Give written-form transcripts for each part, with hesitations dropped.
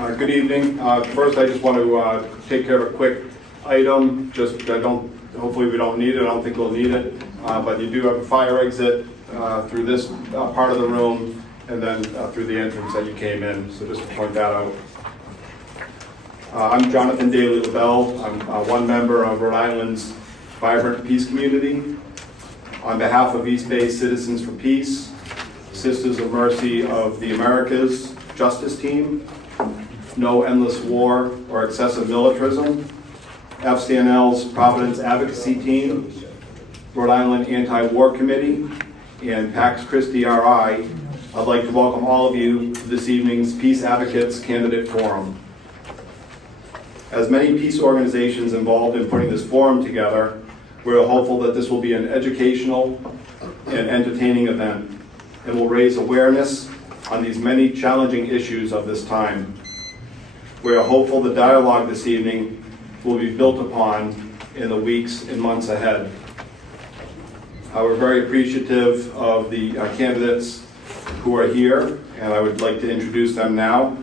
Good evening. First, I just want to take care of a quick item. Hopefully we don't need it. I don't think we'll need it. But you do have a fire exit through this part of the room and then through the entrance that you came in. So just to point that out. I'm Jonathan Daly LaBelle. I'm one member of Rhode Island's Vibrant Peace Community. On behalf of East Bay Citizens for Peace, Sisters of Mercy of the Americas Justice Team, No Endless War or Excessive Militarism, FCNL's Providence Advocacy Team, Rhode Island Anti-War Committee, and Pax Christi RI, I'd like to welcome all of you to this evening's Peace Advocates Candidate Forum. As many peace organizations involved in putting this forum together, we're hopeful that this will be an educational and entertaining event and will raise awareness on these many challenging issues of this time. We are hopeful the dialogue this evening will be built upon in the weeks and months ahead. We're very appreciative of the candidates who are here, and I would like to introduce them now.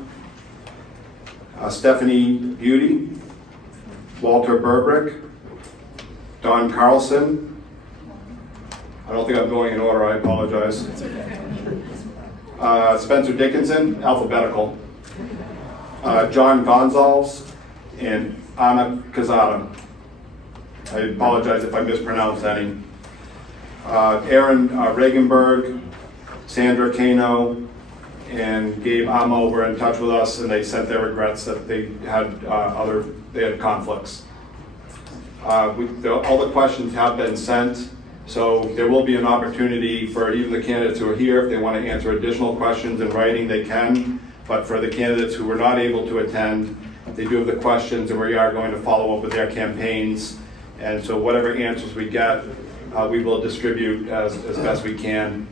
Stephanie Beauté, Walter Berbrick, Don Carlson. I don't think I'm going in order, I apologize. Spencer Dickinson, alphabetical. John Goncalves, and Anna Quesada. I apologize if I mispronounced any. Aaron Regenberg, Sandra Cano, and Gabe Amo were in touch with us, and they sent their regrets that they had conflicts. All the questions have been sent, so there will be an opportunity for even the candidates who are here, if they want to answer additional questions in writing, they can. But for the candidates who were not able to attend, they do have the questions, and we are going to follow up with their campaigns. And so whatever answers we get, we will distribute as best we can.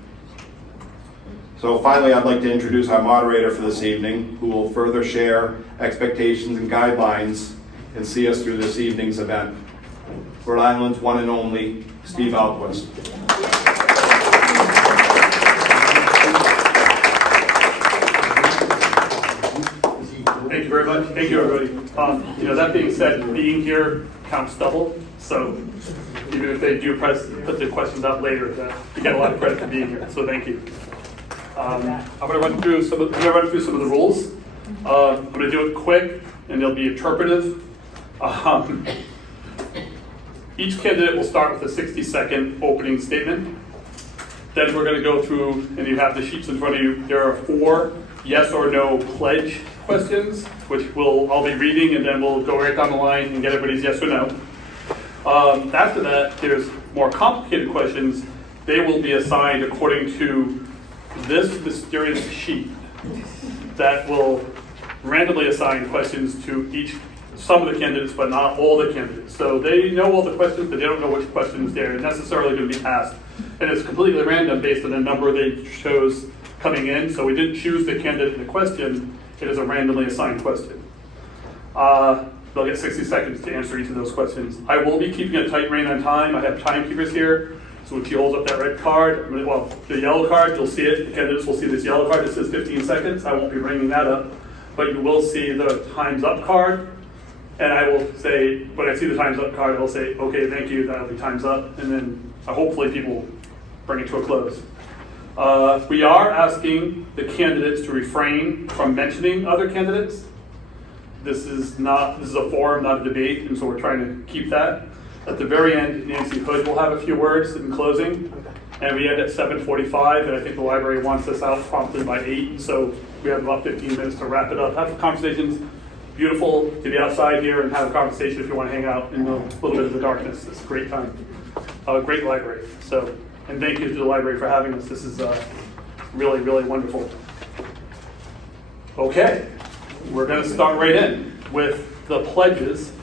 So finally, I'd like to introduce our moderator for this evening, who will further share expectations and guidelines and see us through this evening's event. Rhode Island's one and only Steve Ahlquist. Thank you very much. Thank you, everybody. That being said, being here counts double. So even if they do put the questions out later, you get a lot of credit for being here. So thank you. I'm going to run through some of the rules. I'm going to do it quick, and they'll be interpretive. Each candidate will start with a 60-second opening statement. Then we're going to go through, and you have the sheets in front of you. There are 4 yes or no pledge questions, which I'll be reading, and then we'll go right down the line and get everybody's yes or no. After that, there's more complicated questions. They will be assigned according to this mysterious sheet that will randomly assign questions to some of the candidates, but not all the candidates. So they know all the questions, but they don't know which questions they're necessarily going to be asked. And it's completely random based on the number they chose coming in. So we didn't choose the candidate in the question. It is a randomly assigned question. They'll get 60 seconds to answer each of those questions. I will be keeping a tight rein on time. I have timekeepers here. So when she holds up that red card, the yellow card, you'll see it. The candidates will see this yellow card that says 15 seconds. I won't be bringing that up. But you will see the time's up card. And I will say, when I see the time's up card, I'll say, okay, thank you, that'll be time's up. And then hopefully people bring it to a close. We are asking the candidates to refrain from mentioning other candidates. This is a forum, not a debate, and so we're trying to keep that. At the very end, Nancy Hood will have a few words in closing, and we end at 7:45, and I think the library wants us out promptly by 8, so we have about 15 minutes to wrap it up. Have conversations. Beautiful to be outside here and have a conversation if you want to hang out in a little bit of the darkness. It's a great time. Great library. And thank you to the library for having us. This is really, really wonderful. Okay, we're going to start right in with the pledges.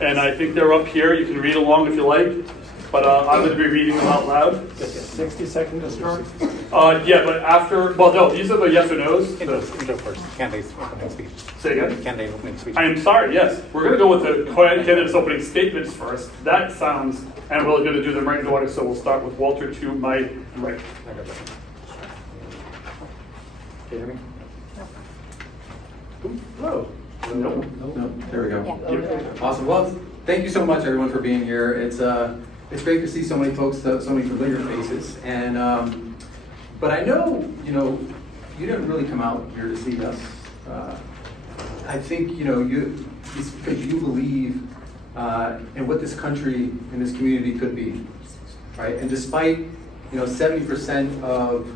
And I think they're up here. You can read along if you like. But I'm going to be reading them out loud. 60 seconds to start? Yeah, but after, no, these are the yes or no's. Intro first. Candidate's opening speech. Say again? Candidate opening speech. I am sorry, yes. We're going to go with the candidate's opening statements first. That sounds, and we're going to do them right in order, so we'll start with Walter to my right. Can you hear me? Hello. Nope. No, there we go. Yep. Awesome. Well, thank you so much, everyone, for being here. It's great to see so many folks, so many familiar faces. And but I know, you didn't really come out here to see us. I think, it's because you believe in what this country and this community could be, right? And despite, 70% of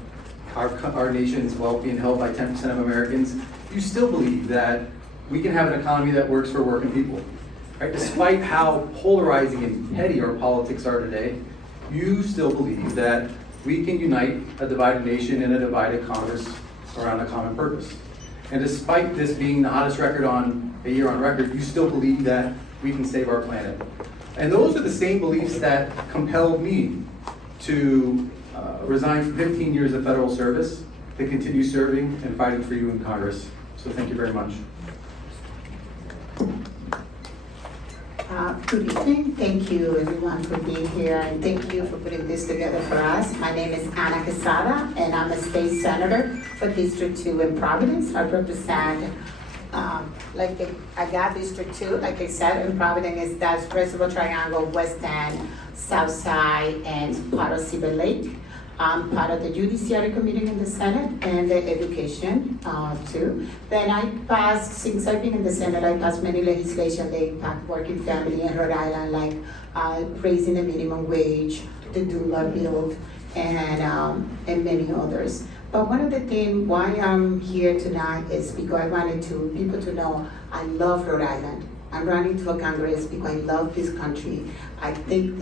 our nation's wealth being held by 10% of Americans, you still believe that we can have an economy that works for working people, right? Despite how polarizing and petty our politics are today, you still believe that we can unite a divided nation and a divided Congress around a common purpose. And despite this being the hottest record on a year on record, you still believe that we can save our planet. And those are the same beliefs that compelled me to resign from 15 years of federal service to continue serving and fighting for you in Congress. So thank you very much. Good evening. Thank you everyone for being here, and thank you for putting this together for us. My name is Quesada, and I'm a state senator for District 2 in Providence. I represent, I got District 2, like I said, in Providence, that's Reservoir Triangle, West End, South Side, and part of Silver Lake. I'm part of the Judiciary Committee in the Senate and the Education too. Then I passed, since I've been in the Senate, I passed many legislation that impact working family in Rhode Island, like raising the minimum wage, the doula bill, and many others. But one of the things why I'm here tonight is because I wanted people to know I love Rhode Island. I'm running for Congress because I love this country. I think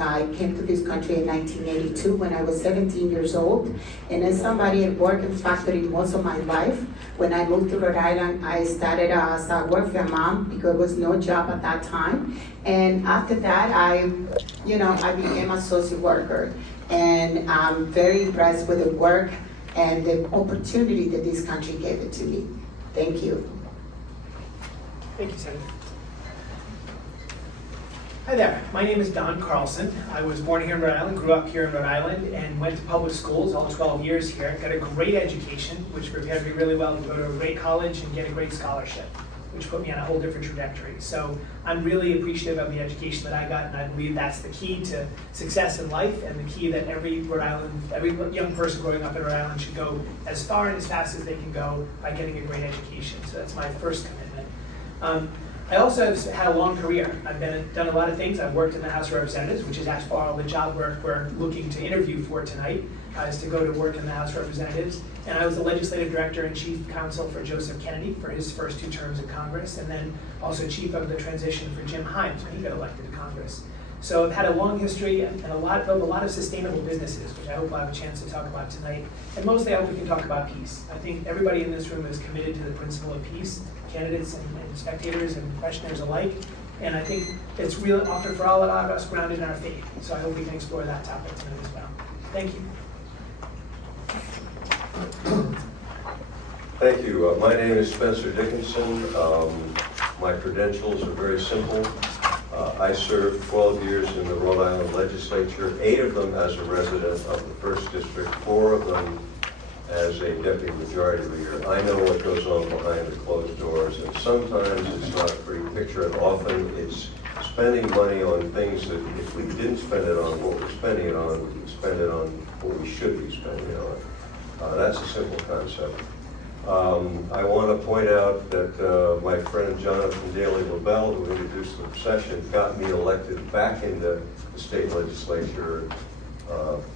I came to this country in 1982 when I was 17 years old. And as somebody had worked in factory most of my life, when I moved to Rhode Island, I started as a welfare mom because there was no job at that time. And after that, I became a social worker. And I'm very impressed with the work and the opportunity that this country gave it to me. Thank you. Thank you, Senator. Hi there, my name is Don Carlson. I was born here in Rhode Island, grew up here in Rhode Island, and went to public schools all 12 years here. Got a great education, which prepared me really well to go to a great college and get a great scholarship, which put me on a whole different trajectory. So I'm really appreciative of the education that I got, and I believe that's the key to success in life, and the key that every young person growing up in Rhode Island should go as far and as fast as they can go by getting a great education. So that's my first commitment. I also have had a long career. I've done a lot of things. I've worked in the House of Representatives, which is actually all the job we're looking to interview for tonight, is to go to work in the House of Representatives. And I was the legislative director and chief counsel for Joseph Kennedy for his first 2 terms in Congress, and then also chief of the transition for Jim Himes when he got elected to Congress. So I've had a long history and built a lot of sustainable businesses, which I hope I'll have a chance to talk about tonight. And mostly I hope we can talk about peace. I think everybody in this room is committed to the principle of peace, candidates and spectators and questioners alike. And I think it's really offered for all of us grounded in our faith. So I hope we can explore that topic tonight as well. Thank you. Thank you. My name is Spencer Dickinson. My credentials are very simple. I served 12 years in the Rhode Island legislature, 8 of them as a resident of the 1st District, 4 of them as a deputy majority leader. I know what goes on behind the closed doors, and sometimes it's not a pretty picture, and often it's spending money on things that if we didn't spend it on what we're spending it on, we can spend it on what we should be spending it on. That's a simple concept. I want to point out that my friend Jonathan Daly LaBelle, who introduced the session, got me elected back into the state legislature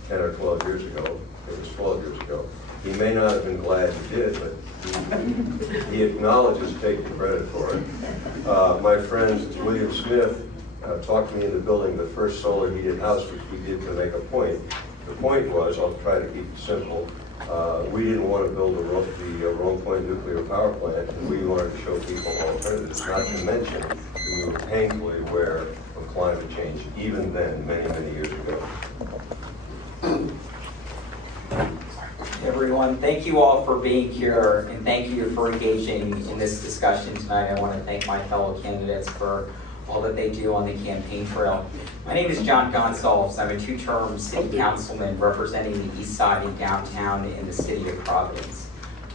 10 or 12 years ago. It was 12 years ago. He may not have been glad he did, but he acknowledges taking credit for it. My friend William Smith talked me into building the first solar heated house, which we did to make a point. The point was, I'll try to keep it simple, we didn't want to build the Rome Point nuclear power plant, and we wanted to show people alternatives, not to mention that we were painfully aware of climate change, even then, many, many years ago. Everyone, thank you all for being here, and thank you for engaging in this discussion tonight. I want to thank my fellow candidates for all that they do on the campaign trail. My name is John Goncalves. I'm a 2-term city councilman representing the east side and downtown in the city of Providence.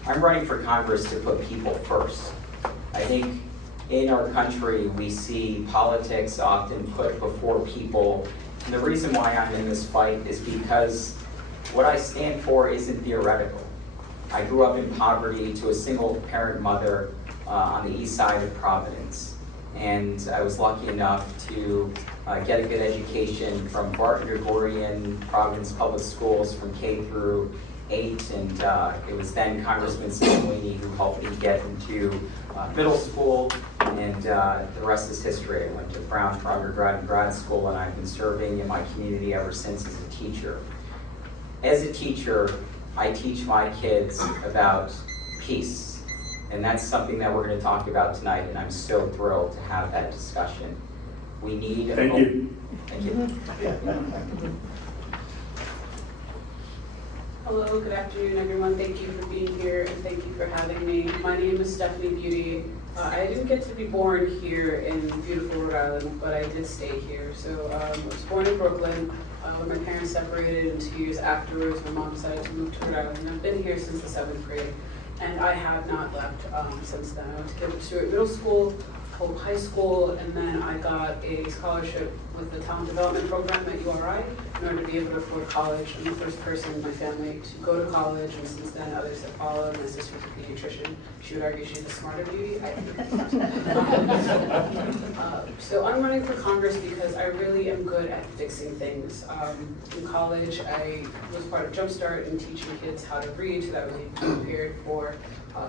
I'm running for Congress to put people first. I think in our country, we see politics often put before people. And the reason why I'm in this fight is because what I stand for isn't theoretical. I grew up in poverty to a single parent mother on the east side of Providence. And I was lucky enough to get a good education from Barton Gregorian Providence Public Schools from K through 8. And it was then Congressman Sweeney who helped me get into middle school. And the rest is history. I went to Brown for undergrad and grad school, and I've been serving in my community ever since as a teacher. As a teacher, I teach my kids about peace. And that's something that we're going to talk about tonight, and I'm so thrilled to have that discussion. We need... Thank you. Thank you. Hello, good afternoon, everyone. Thank you for being here, and thank you for having me. My name is Stephanie Beauté. I didn't get to be born here in beautiful Rhode Island, but I did stay here. So I was born in Brooklyn. When my parents separated, and 2 years afterwards, my mom decided to move to Rhode Island. And I've been here since the 7th grade, and I have not left since then. I went to Gilbert Stewart Middle School, Hope High School, and then I got a scholarship with the Talent Development Program at URI in order to be able to afford college. I'm the first person in my family to go to college, and since then others have followed. My sister's a pediatrician. She would argue she's the smarter beauty. I think. So I'm running for Congress because I really am good at fixing things. In college, I was part of Jumpstart and teaching kids how to read so that we could be prepared for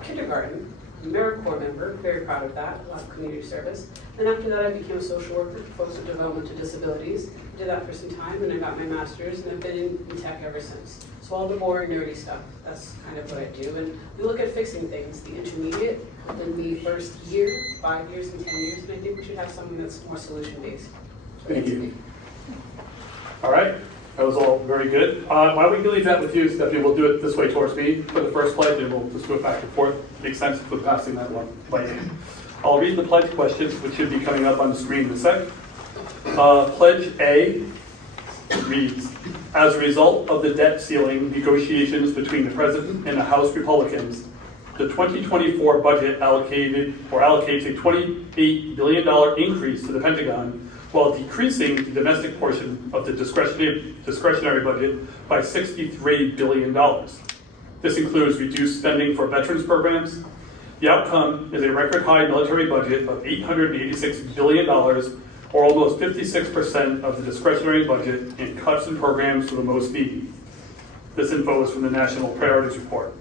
kindergarten. I'm an AmeriCorps member, very proud of that, a lot of community service. And after that, I became a social worker for folks with developmental disabilities. Did that for some time, and I got my master's, and I've been in tech ever since. So all the boring, nerdy stuff, that's kind of what I do. And we look at fixing things, the intermediate, then the first year, 5 years, and 10 years, and I think we should have something that's more solution-based. Thank you. All right, that was all very good. Why don't we leave that with you, Stephanie? We'll do it this way towards me for the first pledge, and we'll just go back and forth. Makes sense for passing that one. I'll read the pledge questions, which should be coming up on the screen in a sec. Pledge A reads, as a result of the debt ceiling negotiations between the President and the House Republicans, the 2024 budget allocates a $28 billion increase to the Pentagon while decreasing the domestic portion of the discretionary budget by $63 billion. This includes reduced spending for veterans programs. The outcome is a record high military budget of $886 billion, or almost 56% of the discretionary budget, and cuts in programs for the most needy. This info is from the National Priorities Report.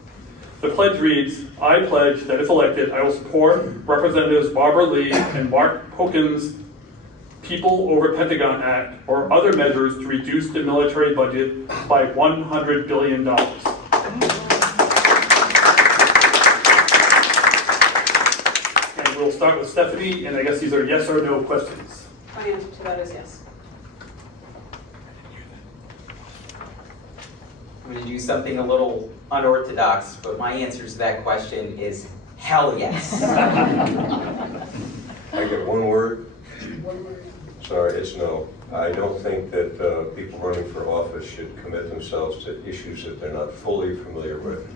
The pledge reads, I pledge that if elected, I will support Representatives Barbara Lee and Mark Hogan's People Over Pentagon Act or other measures to reduce the military budget by $100 billion. And we'll start with Stephanie, and I guess these are yes or no questions. My answer to that is yes. I'm going to do something a little unorthodox, but my answer to that question is hell yes. I get one word. One word. Sorry, it's no. I don't think that people running for office should commit themselves to issues that they're not fully familiar with.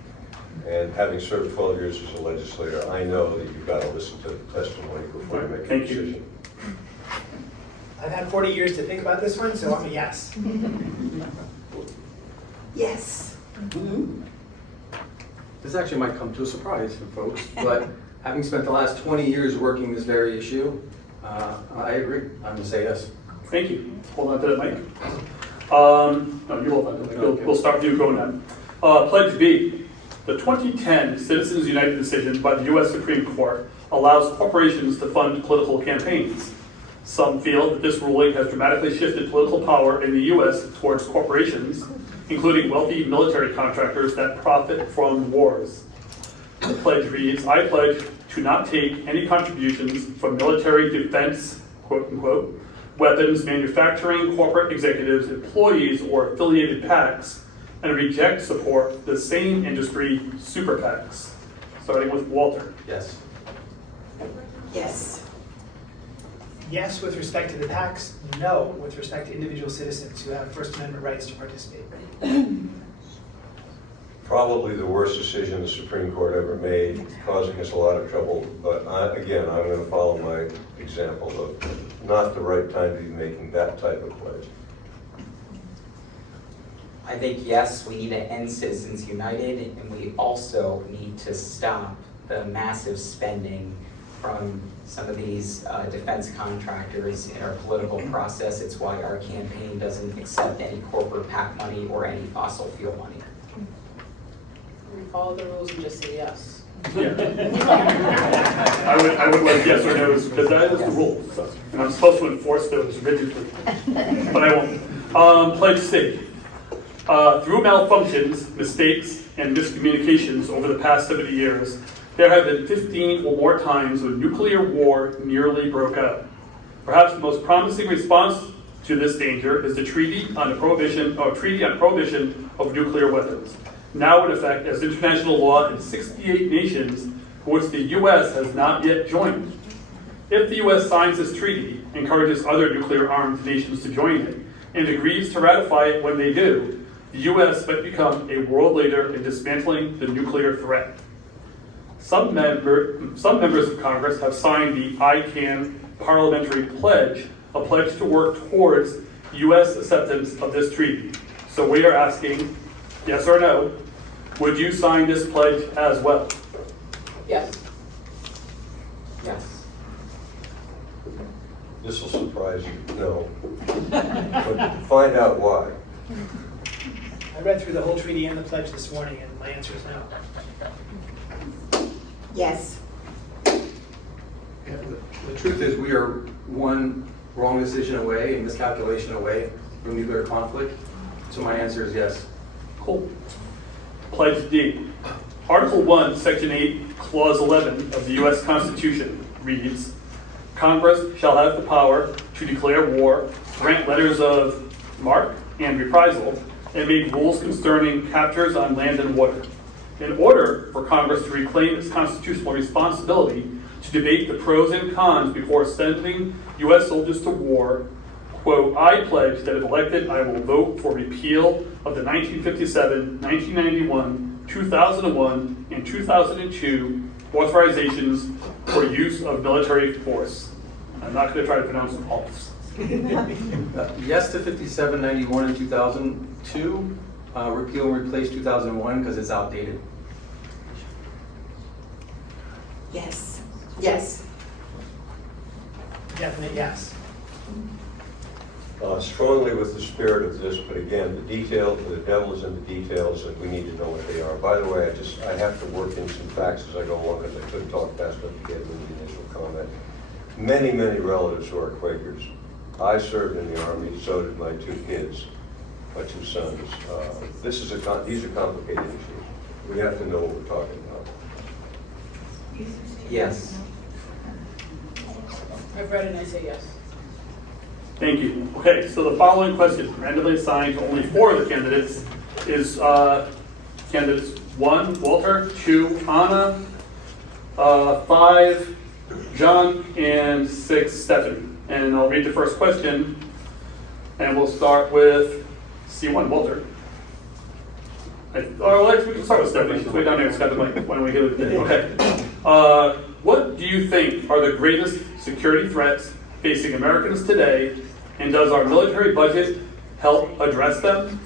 And having served 12 years as a legislator, I know that you've got to listen to the testimony before you make a Thank you. decision. I've had 40 years to think about this one, so I'm a yes. Yes. This actually might come to a surprise for folks, but having spent the last 20 years working this very issue, I agree. I'm going to say yes. Thank you. Hold on to that mic. No, you hold on to the mic. We'll start with you going on. Pledge B. The 2010 Citizens United decision by the U.S. Supreme Court allows corporations to fund political campaigns. Some feel that this ruling has dramatically shifted political power in the U.S. towards corporations, including wealthy military contractors that profit from wars. The pledge reads, I pledge to not take any contributions from military defense, quote unquote, weapons manufacturing corporate executives, employees, or affiliated PACs, and reject support the same industry super PACs. Starting with Walter. Yes. Yes. Yes with respect to the PACs, no with respect to individual citizens who have First Amendment rights to participate. probably the worst decision the Supreme Court ever made, causing us a lot of trouble. But again, I'm going to follow my example of not the right time to be making that type of pledge. I think, yes, we need to end Citizens United, and we also need to stop the massive spending from some of these defense contractors in our political process. It's why our campaign doesn't accept any corporate PAC money or any fossil fuel money. We follow the rules and just say yes. Yeah. I would like yes or no's, because that is the rule. So, and I'm supposed to enforce those rigidly, but I won't. Pledge C. Through malfunctions, mistakes, and miscommunications over the past 70 years, there have been 15 or more times when nuclear war nearly broke out. Perhaps the most promising response to this danger is the Treaty on Prohibition of Nuclear Weapons, now in effect as international law in 68 nations, for which the U.S. has not yet joined. If the U.S. signs this treaty, encourages other nuclear-armed nations to join it, and agrees to ratify it when they do, the U.S. might become a world leader in dismantling the nuclear threat. Some members of Congress have signed the ICANN Parliamentary Pledge, a pledge to work towards U.S. acceptance of this treaty. So we are asking, yes or no, would you sign this pledge as well? Yes. Yes. This will surprise you, no. But find out why. I read through the whole treaty and the pledge this morning, and my answer is no. Yes. Yeah, the truth is, we are one wrong decision away, a miscalculation away from nuclear conflict. So my answer is yes. Cool. Pledge D. Article 1, Section 8, Clause 11 of the U.S. Constitution reads, Congress shall have the power to declare war, grant letters of marque and reprisal, and make rules concerning captures on land and water. In order for Congress to reclaim its constitutional responsibility to debate the pros and cons before sending U.S. soldiers to war, quote, I pledge that if elected, I will vote for repeal of the 1957, 1991, 2001, and 2002 authorizations for use of military force. I'm not going to try to pronounce them all. Yes to 57, 91, and 2002. Repeal and replace 2001 because it's outdated. Yes. Yes. Definite yes. Strongly with the spirit of this, but again, the devil is in the details, and we need to know what they are. By the way, I have to work in some facts as I go along, because I couldn't talk fast enough to get into the initial comment. Many, many relatives who are Quakers. I served in the Army, so did my two kids, my two sons. These are complicated issues. We have to know what we're talking about. Yes. I've read it and I say yes. Thank you. Okay, so the following question, randomly assigned to only 4 of the candidates, is candidates 1, Walter, 2, Anna, 5, John, and 6, Stephanie. And I'll read the first question, and we'll start with C1, Walter. We can start with Stephanie. She's way down there. It's got the mic. Why don't we get it? Okay. What do you think are the greatest security threats facing Americans today, and does our military budget help address them?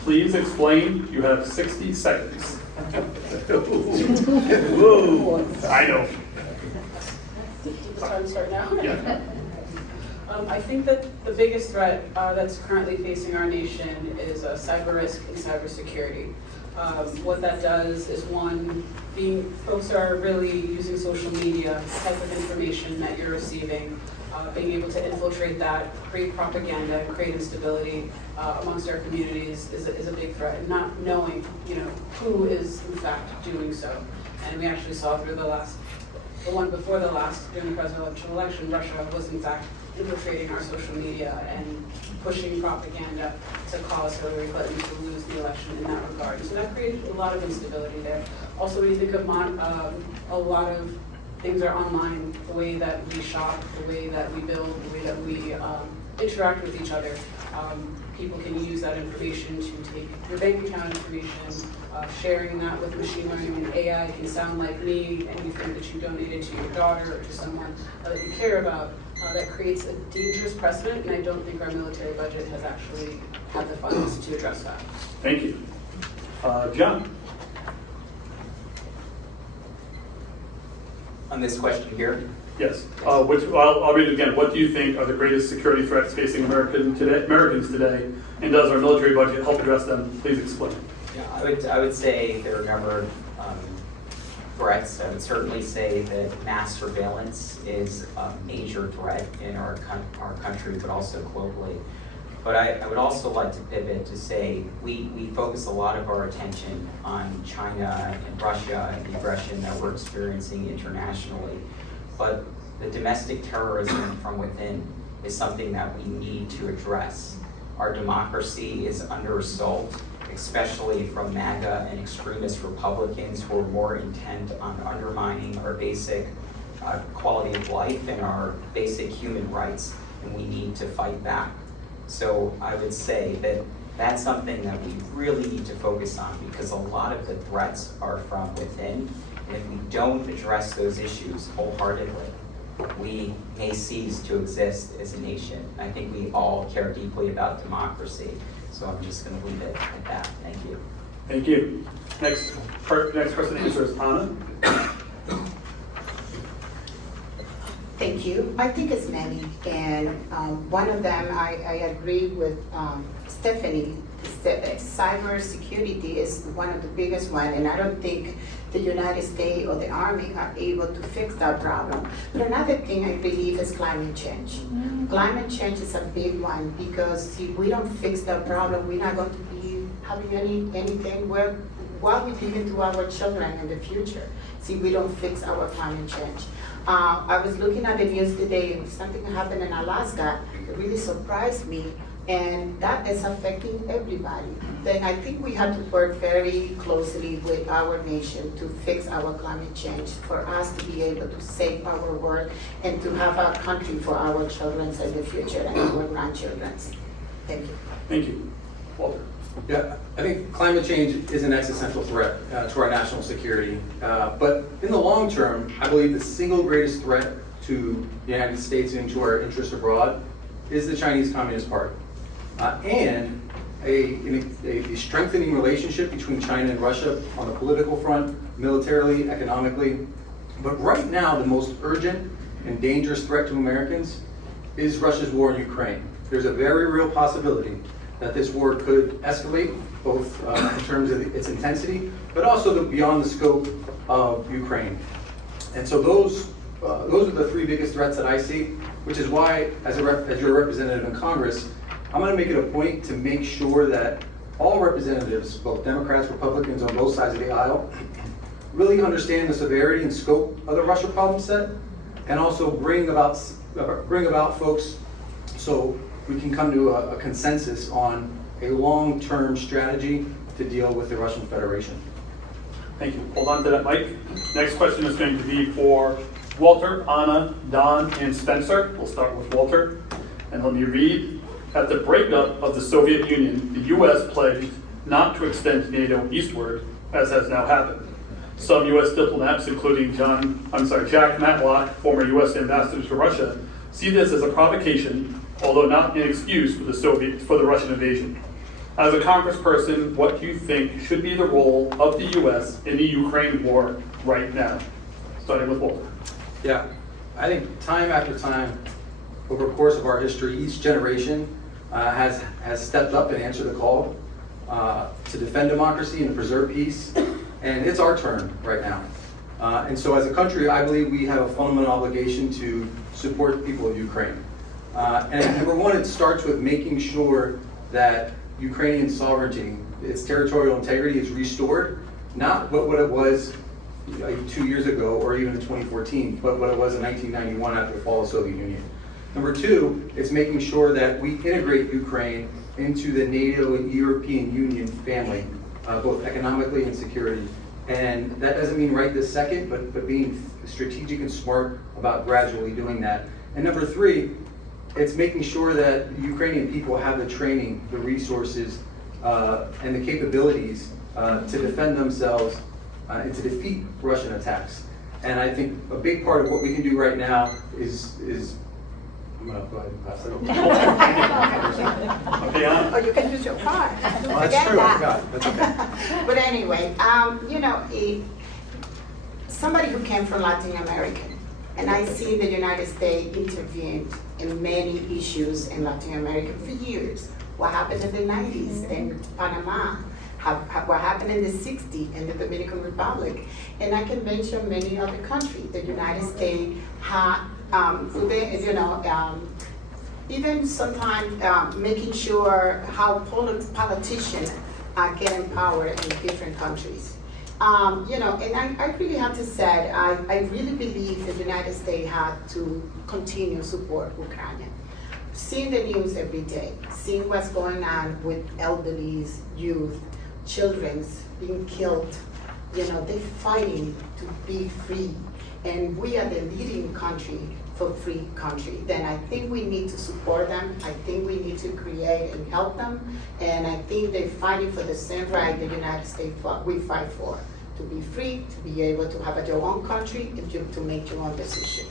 Please explain. You have 60 seconds. Whoa. I know. Time to start now? Yeah. I think that the biggest threat that's currently facing our nation is cyber risk and cybersecurity. What that does is, one, folks are really using social media, the type of information that you're receiving, being able to infiltrate that, create propaganda, create instability amongst our communities is a big threat, and not knowing, who is in fact doing so. And we actually saw through the one before the last, during the presidential election, Russia was in fact infiltrating our social media and pushing propaganda to cause Hillary Clinton to lose the election in that regard. So that created a lot of instability there. Also, when you think of a lot of things are online, the way that we shop, the way that we build, the way that we interact with each other. people can use that information to take your bank account information, sharing that with machine learning and AI can sound like me, and you think that you donated to your daughter or to someone that you care about. That creates a dangerous precedent, and I don't think our military budget has actually had the funds to address that. Thank you. John? On this question here, Yes. I'll read it again. What do you think are the greatest security threats facing Americans today? And does our military budget help address them? Please explain. yeah, I would say there are a number of threats. I would certainly say that mass surveillance is a major threat in our country, but also globally. But I would also like to pivot to say we focus a lot of our attention on China and Russia and the aggression that we're experiencing internationally. But the domestic terrorism from within is something that we need to address. Our democracy is under assault, especially from MAGA and extremist Republicans who are more intent on undermining our basic quality of life and our basic human rights, and we need to fight back. So I would say that that's something that we really need to focus on, because a lot of the threats are from within. And if we don't address those issues wholeheartedly, we may cease to exist as a nation. I think we all care deeply about democracy. So I'm just going to leave it at that. Thank you. Thank you. Next person to answer is Anna. Thank you. I think it's many, and one of them, I agree with Stephanie. Cyber security is one of the biggest one, and I don't think the United States or the Army are able to fix that problem. But another thing I believe is climate change. Climate change is a big one, because if we don't fix that problem, we're not going to be having anything what we give into our children in the future. See, we don't fix our climate change. I was looking at the news today, something happened in Alaska that really surprised me, and that is affecting everybody. Then I think we have to work very closely with our nation to fix our climate change, for us to be able to save our world and to have a country for our children in the future and our grandchildren. Thank you. Thank you. Walter? Yeah, I think climate change is an existential threat to our national security. But in the long term, I believe the single greatest threat to the United States and to our interests abroad is the Chinese Communist Party. And a strengthening relationship between China and Russia on the political front, militarily, economically. But right now, the most urgent and dangerous threat to Americans is Russia's war in Ukraine. There's a very real possibility that this war could escalate, both in terms of its intensity, but also beyond the scope of Ukraine. And so those are the three biggest threats that I see, which is why, as your representative in Congress, I'm going to make it a point to make sure that all representatives, both Democrats, Republicans, on both sides of the aisle, really understand the severity and scope of the Russia problem set, and also bring about folks so we can come to a consensus on a long-term strategy to deal with the Russian Federation. Thank you. Hold on to that mic. Next question is going to be for Walter, Anna, Don, and Spencer. We'll start with Walter. And let me read. At the breakup of the Soviet Union, the U.S. pledged not to extend NATO eastward, as has now happened. Some U.S. diplomats, including Jack Matlock, former U.S. ambassador to Russia, see this as a provocation, although not an excuse for the Russian invasion. As a congressperson, what do you think should be the role of the U.S. in the Ukraine war right now? Starting with Walter. Yeah, I think time after time, over the course of our history, each generation has stepped up and answered the call to defend democracy and to preserve peace, and it's our turn right now. And so as a country, I believe we have a fundamental obligation to support the people of Ukraine. And number one, it starts with making sure that Ukrainian sovereignty, its territorial integrity is restored, not what it was 2 years ago or even in 2014, but what it was in 1991 after the fall of the Soviet Union. Number two, it's making sure that we integrate Ukraine into the NATO and European Union family, both economically and security. And that doesn't mean right this second, but being strategic and smart about gradually doing that. And number three, it's making sure that Ukrainian people have the training, the resources, and the capabilities to defend themselves and to defeat Russian attacks. And I think a big part of what we can do right now is I'm gonna go ahead and pass it over. Okay, Anna? Or you can use your card. Well, that's true, I forgot, that's okay. But anyway, somebody who came from Latin America, and I see the United States intervened in many issues in Latin America for years. What happened in the 90s in Panama, what happened in the 60s in the Dominican Republic. And I can mention many other countries. The United States had, even sometimes making sure how politicians get empowered in different countries. And I really have to say, I really believe the United States had to continue to support Ukraine. Seeing the news every day, seeing what's going on with elderly, youth, children being killed, they're fighting to be free. And we are the leading country for free country. Then I think we need to support them. I think we need to create and help them. And I think they're fighting for the same right the United States we fight for. To be free, to be able to have your own country, and to make your own decision.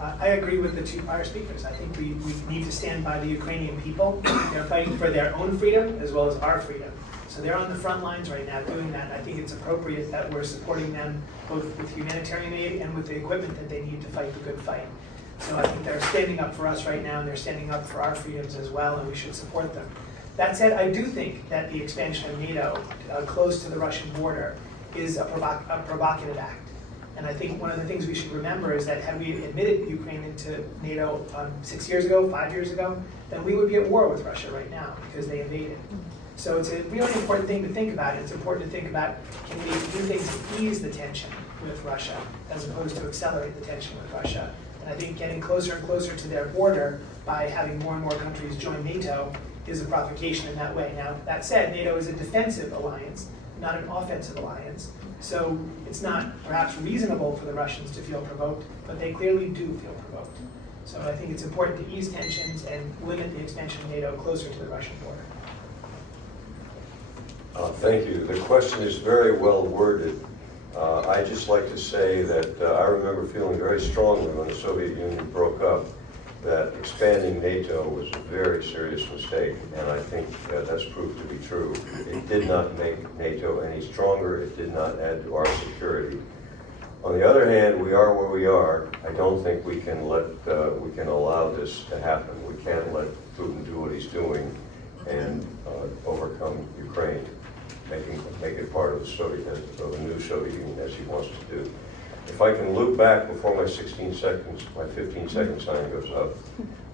I agree with the two prior speakers. I think we need to stand by the Ukrainian people. They're fighting for their own freedom as well as our freedom. So they're on the front lines right now doing that. And I think it's appropriate that we're supporting them both with humanitarian aid and with the equipment that they need to fight the good fight. So I think they're standing up for us right now, and they're standing up for our freedoms as well, and we should support them. That said, I do think that the expansion of NATO close to the Russian border is a provocative act. And I think one of the things we should remember is that had we admitted Ukraine into NATO 6 years ago, 5 years ago, then we would be at war with Russia right now because they invaded. So it's a really important thing to think about. It's important to think about, can we do things to ease the tension with Russia as opposed to accelerate the tension with Russia? And I think getting closer and closer to their border by having more and more countries join NATO is a provocation in that way. Now, that said, NATO is a defensive alliance, not an offensive alliance. So it's not perhaps reasonable for the Russians to feel provoked, but they clearly do feel provoked. So I think it's important to ease tensions and limit the expansion of NATO closer to the Russian border. Thank you. The question is very well worded. I'd just like to say that I remember feeling very strongly when the Soviet Union broke up that expanding NATO was a very serious mistake, and I think that's proved to be true. It did not make NATO any stronger. It did not add to our security. On the other hand, we are where we are. I don't think we can allow this to happen. We can't let Putin do what he's doing and overcome Ukraine, make it part of the new Soviet Union as he wants to do. If I can loop back before my 15 second sign goes up,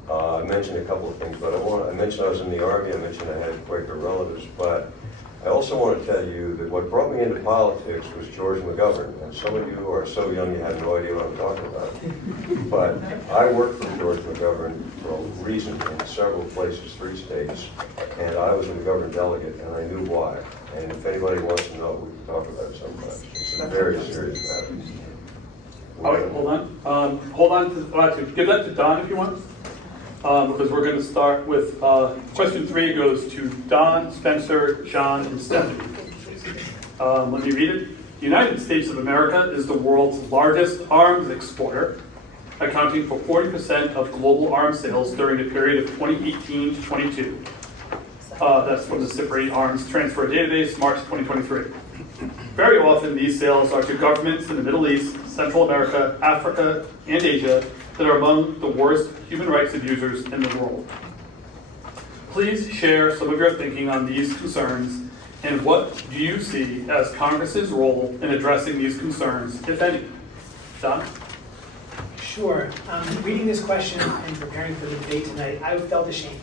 I mentioned a couple of things, but I mentioned I was in the Army, I mentioned I had Quaker relatives, but I also want to tell you that what brought me into politics was George McGovern, and some of you who are so young you have no idea what I'm talking about. But I worked for George McGovern for a reason in several places, 3 states, and I was a McGovern delegate, and I knew why. And if anybody wants to know, we can talk about it sometime. It's a very serious matter. All right, hold on. Hold on to give that to Don if you want, because we're going to start with question 3 goes to Don, Spencer, John, and Stephanie. Let me read it. The United States of America is the world's largest arms exporter, accounting for 40% of global arms sales during the period of 2018 to 22. That's from the SIPRI Arms Transfer Database, March 2023. Very often, these sales are to governments in the Middle East, Central America, Africa, and Asia that are among the worst human rights abusers in the world. Please share some of your thinking on these concerns, and what do you see as Congress's role in addressing these concerns, if any? Don? Sure. Reading this question and preparing for the debate tonight, I felt ashamed.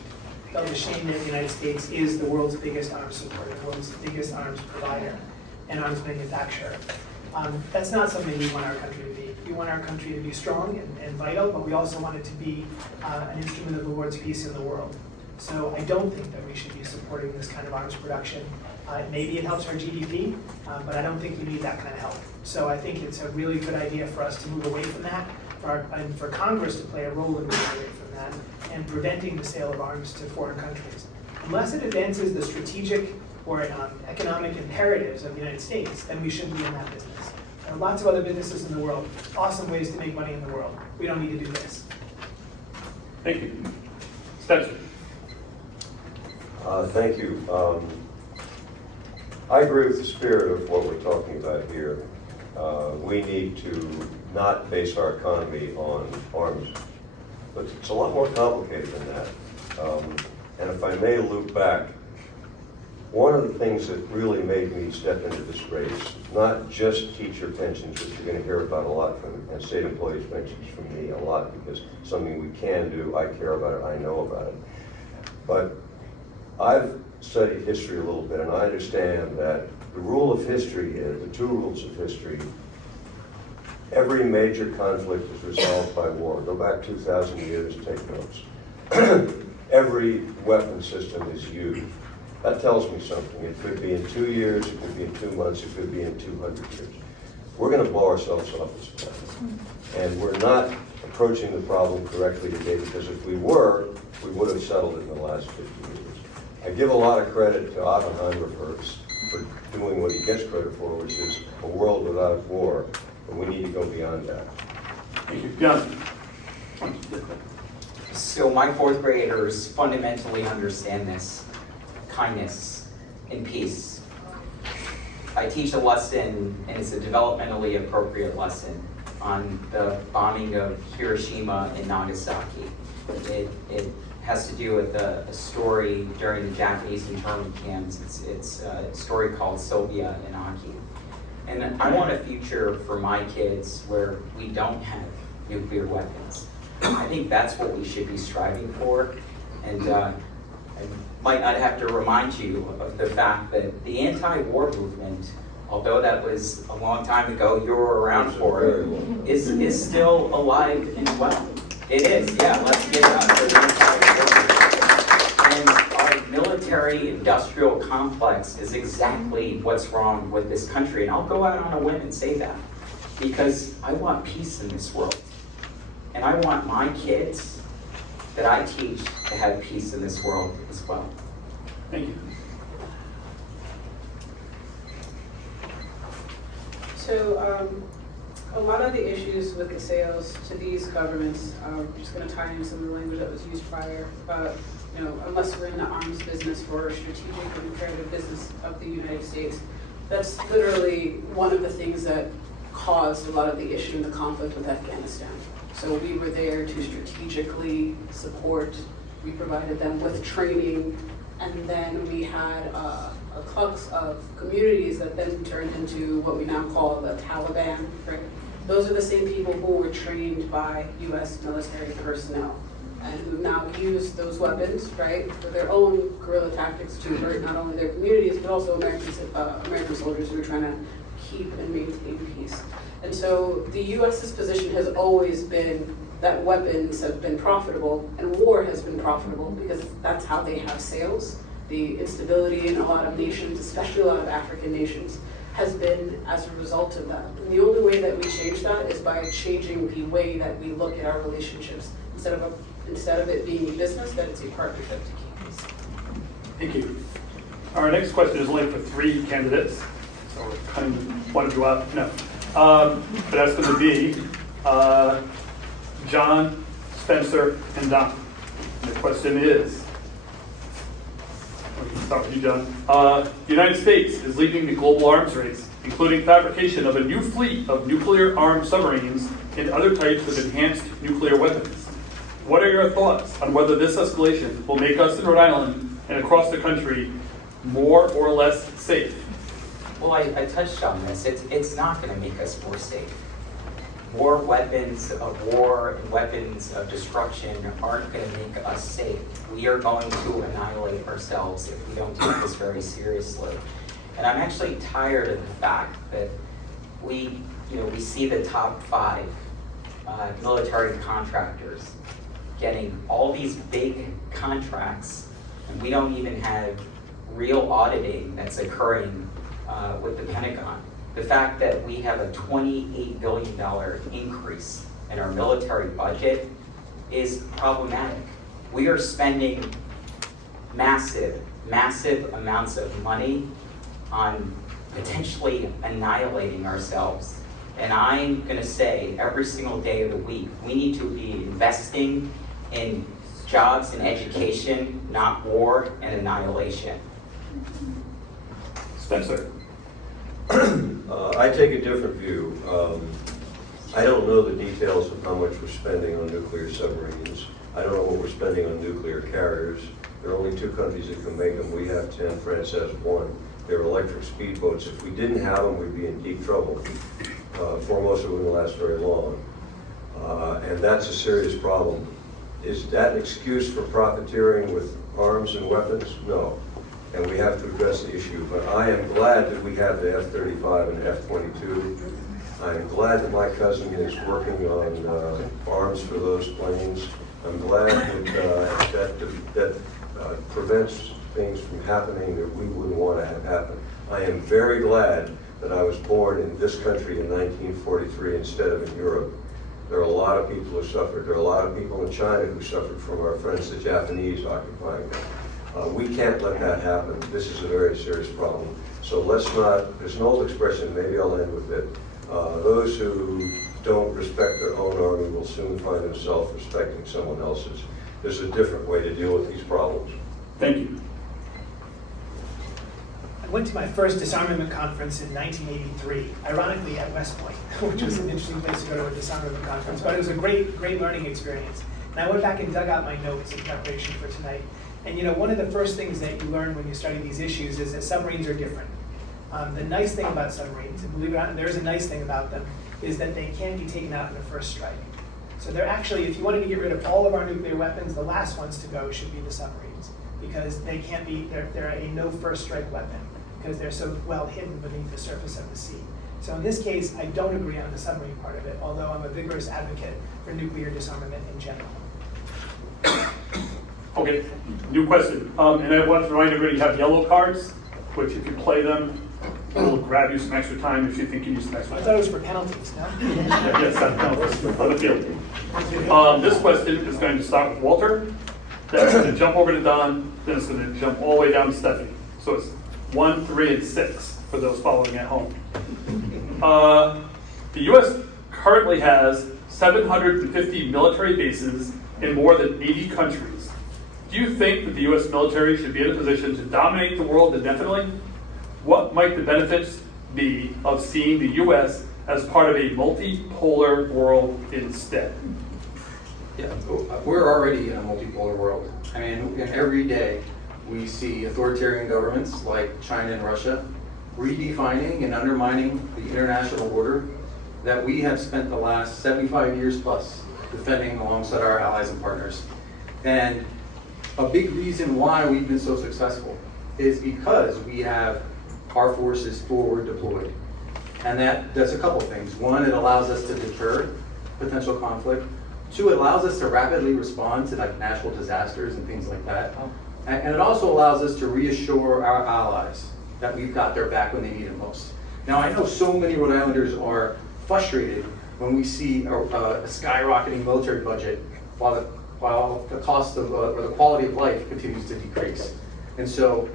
I felt ashamed that the United States is the world's biggest arms supporter, the world's biggest arms provider, and arms manufacturer. That's not something we want our country to be. We want our country to be strong and vital, but we also want it to be an instrument of the Lord's peace in the world. So I don't think that we should be supporting this kind of arms production. Maybe it helps our GDP, but I don't think we need that kind of help. So I think it's a really good idea for us to move away from that, and for Congress to play a role in moving away from that and preventing the sale of arms to foreign countries. Unless it advances the strategic or economic imperatives of the United States, then we shouldn't be in that business. There are lots of other businesses in the world, awesome ways to make money in the world. We don't need to do this. Thank you. Spencer. Thank you. I agree with the spirit of what we're talking about here. We need to not base our economy on arms, but it's a lot more complicated than that. And if I may loop back, one of the things that really made me step into this race, not just teacher pensions, which you're going to hear about a lot from, and state employees pensions from me a lot, because something we can do, I care about it, I know about it. But I've studied history a little bit, and I understand that the rule of history is, the two rules of history, every major conflict is resolved by war. Go back 2,000 years, take notes. Every weapon system is used. That tells me something. It could be in 2 years, it could be in 2 months, it could be in 200 years. We're going to blow ourselves off this planet. And we're not approaching the problem correctly today, because if we were, we would have settled it in the last 50 years. I give a lot of credit to Oppenheimer for doing what he gets credit for, which is a world without war, but we need to go beyond that. Thank you. John. So my fourth graders fundamentally understand this: kindness and peace. I teach a lesson, and it's a developmentally appropriate lesson, on the bombing of Hiroshima and Nagasaki. It has to do with a story during the Japanese internment camps. It's a story called Sylvia and Aki. And I want a future for my kids where we don't have nuclear weapons. I think that's what we should be striving for. And I might not have to remind you of the fact that the anti-war movement, although that was a long time ago, you were around for it, is still alive and well. It is, yeah, let's get it up for the anti-war. And our military-industrial complex is exactly what's wrong with this country. And I'll go out on a whim and say that, because I want peace in this world. And I want my kids that I teach to have peace in this world as well. Thank you. So a lot of the issues with the sales to these governments, I'm just going to tie in some of the language that was used prior, about, unless we're in the arms business or strategic and imperative business of the United States, that's literally one of the things that caused a lot of the issue in the conflict with Afghanistan. So we were there to strategically support, we provided them with training, and then we had a crux of communities that then turned into what we now call the Taliban, right? Those are the same people who were trained by US military personnel and who now use those weapons, right, for their own guerrilla tactics to hurt not only their communities, but also American soldiers who are trying to keep and maintain peace. And so the US's position has always been that weapons have been profitable and war has been profitable, because that's how they have sales. The instability in a lot of nations, especially a lot of African nations, has been as a result of that. And the only way that we change that is by changing the way that we look at our relationships. Instead of it being a business, that it's a partnership to keep peace. Thank you. Our next question is only for 3 candidates, so we're cutting one of you out. No. But that's going to be John, Spencer, and Don. And the question is, we can start with you, John. The United States is leading the global arms race, including fabrication of a new fleet of nuclear-armed submarines and other types of enhanced nuclear weapons. What are your thoughts on whether this escalation will make us in Rhode Island and across the country more or less safe? Well, I touched on this. It's not going to make us more safe. More weapons of war and weapons of destruction aren't going to make us safe. We are going to annihilate ourselves if we don't take this very seriously. And I'm actually tired of the fact that we see the top 5 military contractors getting all these big contracts, and we don't even have real auditing that's occurring with the Pentagon. The fact that we have a $28 billion increase and our military budget is problematic. We are spending massive amounts of money on potentially annihilating ourselves. And I'm gonna say every single day of the week, we need to be investing in jobs and education, not war and annihilation. Spencer. I take a different view. I don't know the details of how much we're spending on nuclear submarines. I don't know what we're spending on nuclear carriers. There are only 2 countries that can make them. We have 10, France has 1. They're electric speedboats. If we didn't have them, we'd be in deep trouble. Foremost, it wouldn't last very long. And that's a serious problem. Is that an excuse for profiteering with arms and weapons? No. And we have to address the issue. But I am glad that we have the F-35 and F-22. I am glad that my cousin is working on arms for those planes. I'm glad that prevents things from happening that we wouldn't want to have happen. I am very glad that I was born in this country in 1943 instead of in Europe. There are a lot of people who suffered. There are a lot of people in China who suffered from our friends, the Japanese, occupying them. We can't let that happen. This is a very serious problem. So let's not, there's an old expression, maybe I'll end with it. Those who don't respect their own army will soon find themselves respecting someone else's. There's a different way to deal with these problems. Thank you. I went to my first disarmament conference in 1983, ironically at West Point, which was an interesting place to go to a disarmament conference, but it was a great learning experience. And I went back and dug out my notes in preparation for tonight. And you know, one of the first things that you learn when you study these issues is that submarines are different. The nice thing about submarines, and believe it or not, there's a nice thing about them, is that they can be taken out in a first strike. So they're actually, if you wanted to get rid of all of our nuclear weapons, the last ones to go should be the submarines, because they can't be, they're a no first strike weapon, because they're so well hidden beneath the surface of the sea. So in this case, I don't agree on the submarine part of it, although I'm a vigorous advocate for nuclear disarmament in general. Okay, new question. And I want to remind everybody you have yellow cards, which if you play them, will grab you some extra time if you think you need some extra I time. thought it was for penalties, no? Yes, that's on the field. This question is going to start with Walter, then it's going to jump over to Don, then it's going to jump all the way down to Stephanie. So it's 1, 3, and 6 for those following at home. The U.S. currently has 750 military bases in more than 80 countries. Do you think that the U.S. military should be in a position to dominate the world indefinitely? What might the benefits be of seeing the U.S. as part of a multipolar world instead? Yeah, we're already in a multipolar world. I mean, every day we see authoritarian governments like China and Russia redefining and undermining the international order that we have spent the last 75 years plus defending alongside our allies and partners. And a big reason why we've been so successful is because we have our forces forward deployed. And that does a couple things. One, it allows us to deter potential conflict. 2, it allows us to rapidly respond to like natural disasters and things like that. And it also allows us to reassure our allies that we've got their back when they need it most. Now, I know so many Rhode Islanders are frustrated when we see a skyrocketing military budget while the cost of, or the quality of life continues to decrease. And so,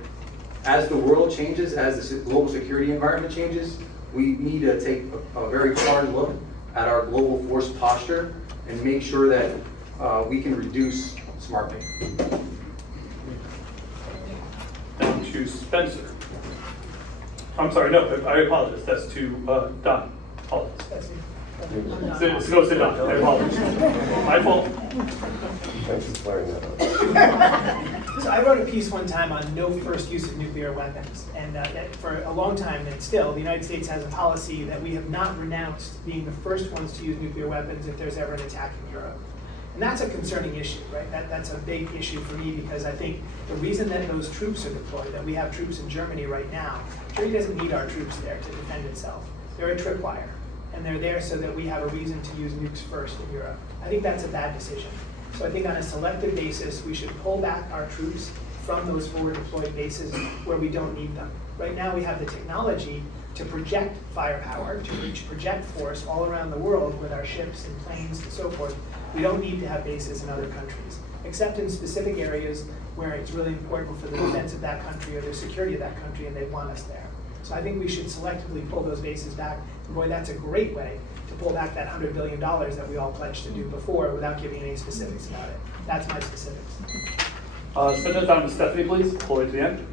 as the world changes, as the global security environment changes, we need to take a very hard look at our global force posture and make sure that we can reduce smartly. Down to Spencer. I'm sorry, no, I apologize. That's to Don. Apologize. Let's go sit down. I apologize. My fault. Thanks for clearing that up. So I wrote a piece one time on no first use of nuclear weapons, and that for a long time, and still, the United States has a policy that we have not renounced being the first ones to use nuclear weapons if there's ever an attack in Europe. And that's a concerning issue, right? That's a big issue for me, because I think the reason that those troops are deployed, that we have troops in Germany right now, Germany doesn't need our troops there to defend itself. They're a tripwire, and they're there so that we have a reason to use nukes first in Europe. I think that's a bad decision. So I think on a selective basis, we should pull back our troops from those forward deployed bases where we don't need them. Right now, we have the technology to project firepower, to project force all around the world with our ships and planes and so forth. We don't need to have bases in other countries, except in specific areas where it's really important for the defense of that country or the security of that country and they want us there. So I think we should selectively pull those bases back. And boy, that's a great way to pull back that $100 billion that we all pledged to do before without giving any specifics about it. That's my specifics. Spend that time with Stephanie, please, all the way to the end.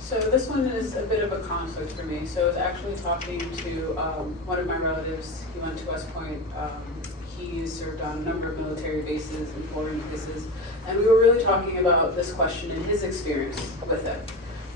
So this one is a bit of a conflict for me. So I was actually talking to one of my relatives. He went to West Point. He served on a number of military bases and foreign bases. And we were really talking about this question and his experience with it.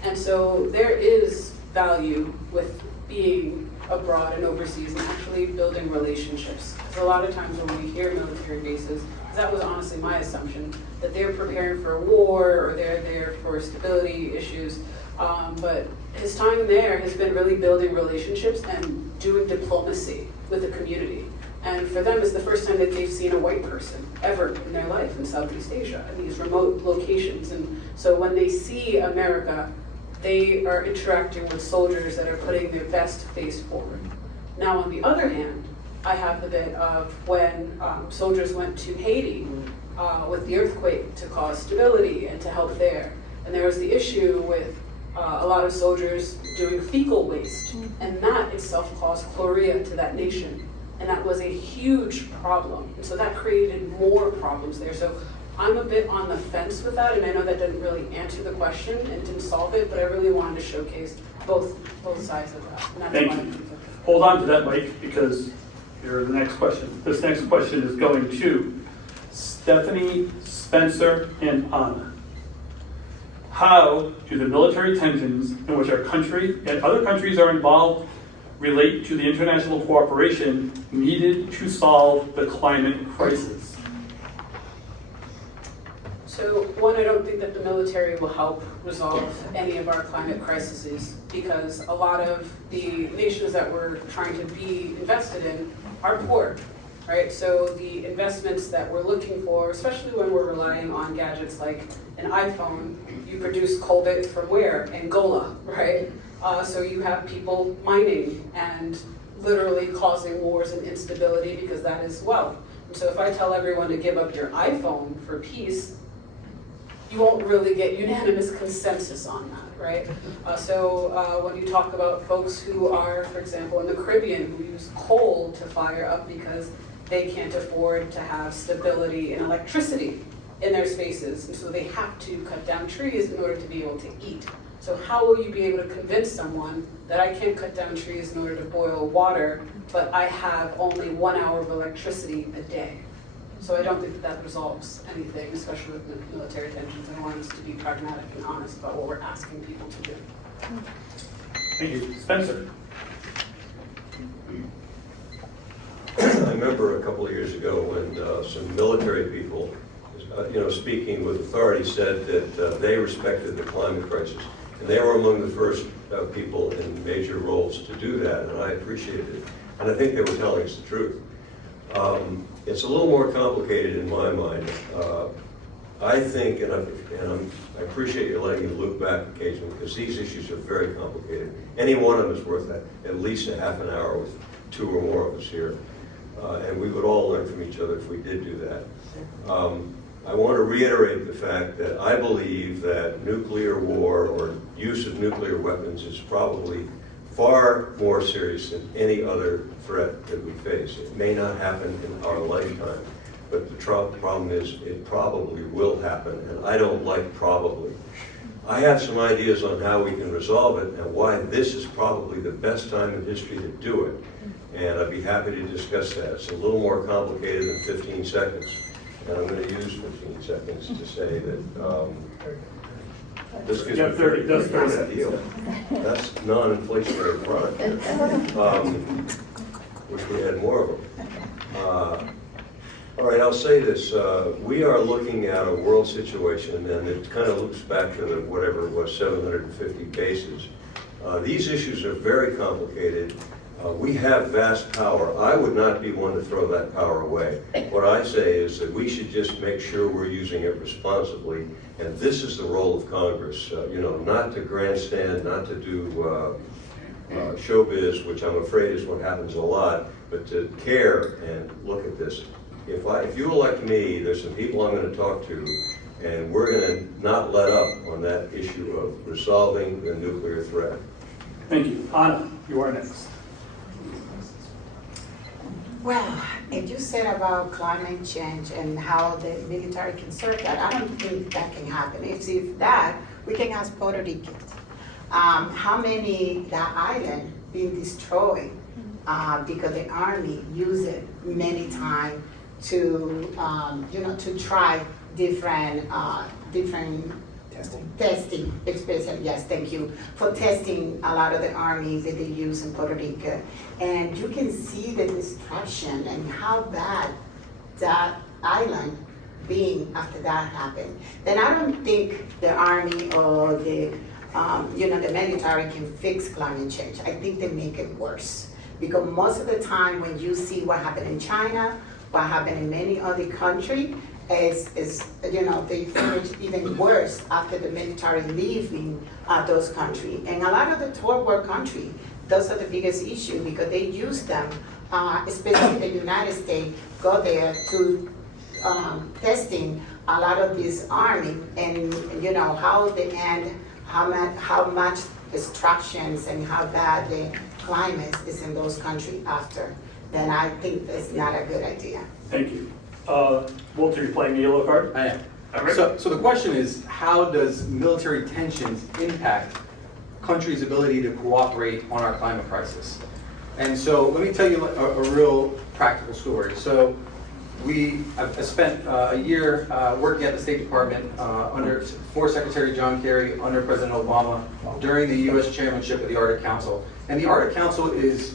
And so there is value with being abroad and overseas and actually building relationships. Because a lot of times when we hear military bases, that was honestly my assumption, that they're preparing for a war or they're there for stability issues. But his time there has been really building relationships and doing diplomacy with the community. And for them, it's the first time that they've seen a white person ever in their life in Southeast Asia, in these remote locations. And so when they see America, they are interacting with soldiers that are putting their best face forward. Now, on the other hand, I have the bit of when soldiers went to Haiti with the earthquake to cause stability and to help there. And there was the issue with a lot of soldiers doing fecal waste, and that itself caused cholera to that nation. And that was a huge problem. And so that created more problems there. So I'm a bit on the fence with that, and I know that didn't really answer the question and didn't solve it, but I really wanted to showcase both sides of that. And that's Thank why you. Hold on to that, Mike, because here's the next question. This next question is going to Stephanie, Spencer, and Anna. How do the military tensions in which our country and other countries are involved relate to the international cooperation needed to solve the climate crisis? So one, I don't think that the military will help resolve any of our climate crises because a lot of the nations that we're trying to be invested in are poor, right? So the investments that we're looking for, especially when we're relying on gadgets like an iPhone, you produce cobalt from where? Angola, right? So you have people mining and literally causing wars and instability because that is wealth. And so if I tell everyone to give up your iPhone for peace, you won't really get unanimous consensus on that, right? So when you talk about folks who are, for example, in the Caribbean, who use coal to fire up because they can't afford to have stability in electricity in their spaces, and so they have to cut down trees in order to be able to eat. So how will you be able to convince someone that I can't cut down trees in order to boil water, but I have only 1 hour of electricity a day? So I don't think that resolves anything, especially with military tensions. I want us to be pragmatic and honest about what we're asking people to do. Thank you. Spencer. I remember a couple of years ago when some military people, speaking with authority, said that they respected the climate crisis. And they were among the first people in major roles to do that, and I appreciated it. And I think they were telling us the truth. It's a little more complicated in my mind. I think, and I appreciate you letting me look back occasionally, because these issues are very complicated. Any one of them is worth at least a half an hour with two or more of us here. And we would all learn from each other if we did do that. I want to reiterate the fact that I believe that nuclear war or use of nuclear weapons is probably far more serious than any other threat that we face. It may not happen in our lifetime, but the problem is it probably will happen, and I don't like probably. I have some ideas on how we can resolve it and why this is probably the best time in history to do it, and I'd be happy to discuss that. It's a little more complicated than 15 seconds, and I'm going to use 15 seconds to say that this gives Yeah, me 30, that's 30 That's a deal. That's non-inflationary product, which we had more of them. All right, I'll say this. We are looking at a world situation, and it kind of loops back to the, whatever it was, 750 bases. These issues are very complicated. We have vast power. I would not be one to throw that power away. What I say is that we should just make sure we're using it responsibly, and this is the role of Congress, not to grandstand, not to do showbiz, which I'm afraid is what happens a lot, but to care and look at this. If you elect me, there's some people I'm going to talk to, and we're going to not let up on that issue of resolving the nuclear threat. Thank you. Anna, you are next. Well, if you said about climate change and how the military can serve that, I don't think that can happen. If that, we can ask Puerto Ricans. How many that island being destroyed because the army used it many times to, to try different testing, especially, yes, thank you, for testing a lot of the armies that they use in Puerto Rico. And you can see the destruction and how bad that island being after that happened. Then I don't think the army or the military can fix climate change. I think they make it worse. Because most of the time when you see what happened in China, what happened in many other countries, they finish even worse after the military leaving those countries. And a lot of the third world countries, those are the biggest issue because they use them, especially the United States, go there to testing a lot of this army and how they end, how much destructions and how bad the climate is in those countries after. Then I think that's not a good idea. Thank you. Walter, you're playing the yellow card? I am. All right. So the question is, how does military tensions impact countries' ability to cooperate on our climate crisis? And so let me tell you a real practical story. So I spent a year working at the State Department under former Secretary John Kerry, under President Obama, during the U.S. chairmanship of the Arctic Council. And the Arctic Council is,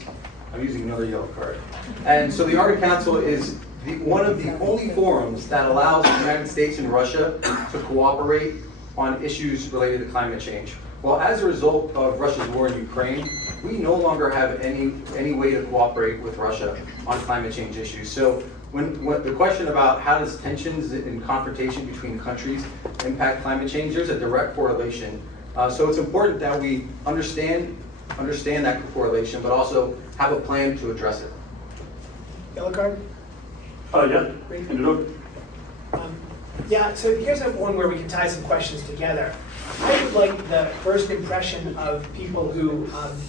I'm using another yellow card. And so the Arctic Council is one of the only forums that allows the United States and Russia to cooperate on issues related to climate change. Well, as a result of Russia's war in Ukraine, we no longer have any way to cooperate with Russia on climate change issues. So when the question about how does tensions and confrontation between countries impact climate change, there's a direct correlation. So it's important that we understand that correlation, but also have a plan to address it. Yellow card? Yeah, hand it over. Yeah, so here's one where we can tie some questions together. I would like the first impression of people who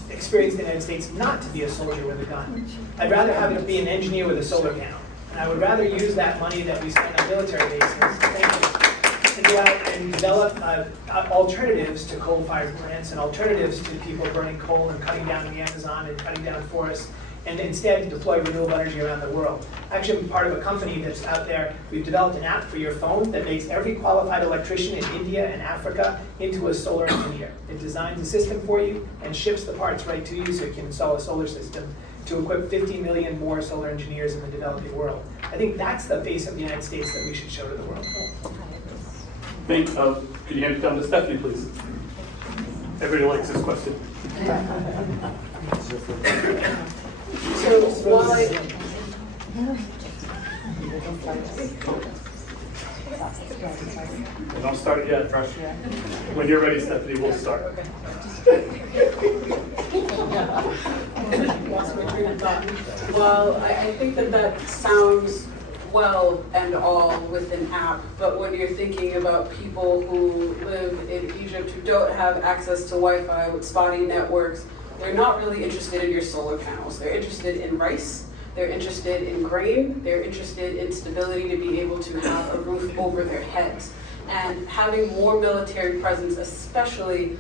experience the United States not to be a soldier with a gun. I'd rather have it be an engineer with a solar panel. And I would rather use that money that we spend on military bases to go out and develop alternatives to coal-fired plants and alternatives to people burning coal and cutting down the Amazon and cutting down forests, and instead deploy renewable energy around the world. Actually, I'm part of a company that's out there. We've developed an app for your phone that makes every qualified electrician in India and Africa into a solar engineer. It designs a system for you and ships the parts right to you so you can install a solar system to equip 50 million more solar engineers in the developing world. I think that's the face of the United States that we should show to the world. Could you hand it down to Stephanie, please? Everybody likes this question. So while I, Don't start it yet. When you're ready, Stephanie, we'll start. lost my train of thought. Well, I think that sounds well and all with an app, but when you're thinking about people who live in Egypt who don't have access to Wi-Fi with spotty networks, they're not really interested in your solar panels. They're interested in rice, they're interested in grain, they're interested in stability to be able to have a roof over their heads. And having more military presence, especially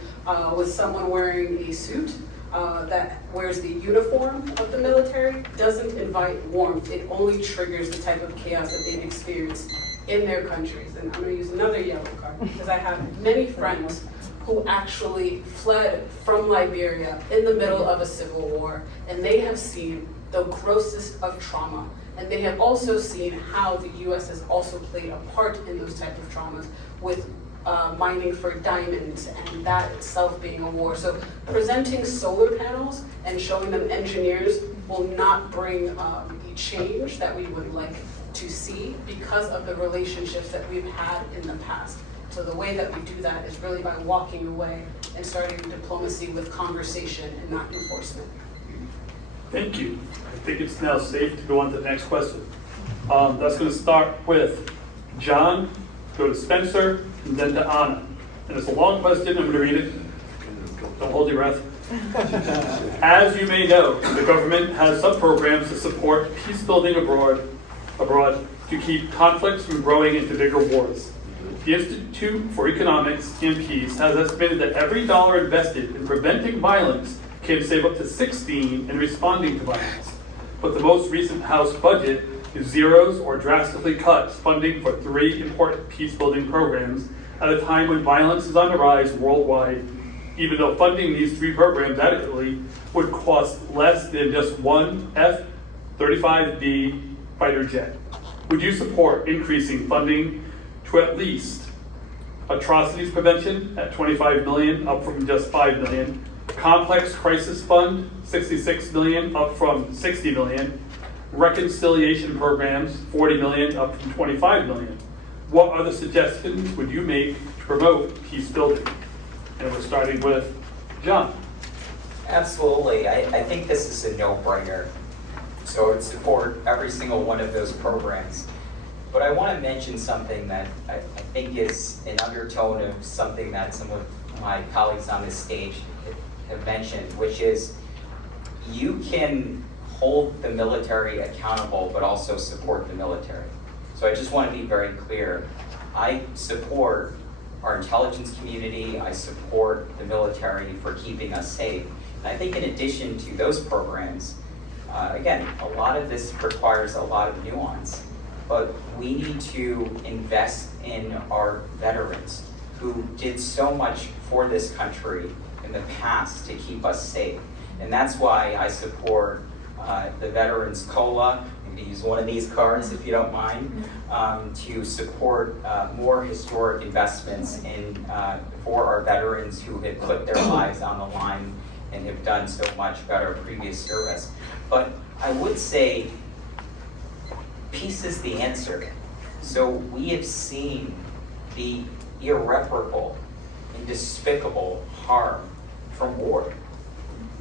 with someone wearing a suit that wears the uniform of the military, doesn't invite warmth. It only triggers the type of chaos that they've experienced in their countries. And I'm going to use another yellow card because I have many friends who actually fled from Liberia in the middle of a civil war, and they have seen the grossest of trauma. And they have also seen how the U.S. has also played a part in those types of traumas with mining for diamonds, and that itself being a war. So presenting solar panels and showing them engineers will not bring the change that we would like to see because of the relationships that we've had in the past. So the way that we do that is really by walking away and starting diplomacy with conversation and not enforcement. Thank you. I think it's now safe to go on to the next question. That's going to start with John, go to Spencer, and then to Anna. And it's a long question, I'm going to read it. Don't hold your breath. As you may know, the government has some programs to support peace building abroad to keep conflicts from growing into bigger wars. The Institute for Economics and Peace has estimated that every dollar invested in preventing violence can save up to 16 in responding to violence. But the most recent House budget is zeros or drastically cuts funding for 3 important peace-building programs at a time when violence is on the rise worldwide, even though funding these 3 programs adequately would cost less than just one F-35B fighter jet. Would you support increasing funding to at least atrocities prevention at $25 million, up from just $5 million, complex crisis fund, $66 million, up from $60 million, reconciliation programs, $40 million, up from $25 million? What other suggestions would you make to promote peace building? And we're starting with John. Absolutely. I think this is a no-brainer. So I would support every single one of those programs. But I want to mention something that I think is an undertone of something that some of my colleagues on this stage have mentioned, which is you can hold the military accountable, but also support the military. So I just want to be very clear. I support our intelligence community. I support the military for keeping us safe. And I think in addition to those programs, again, a lot of this requires a lot of nuance, but we need to invest in our veterans who did so much for this country in the past to keep us safe. And that's why I support the Veterans COLA. I'm going to use one of these cards if you don't mind, to support more historic investments in for our veterans who have put their lives on the line and have done so much better previous service. But I would say peace is the answer. So we have seen the irreparable and despicable harm from war.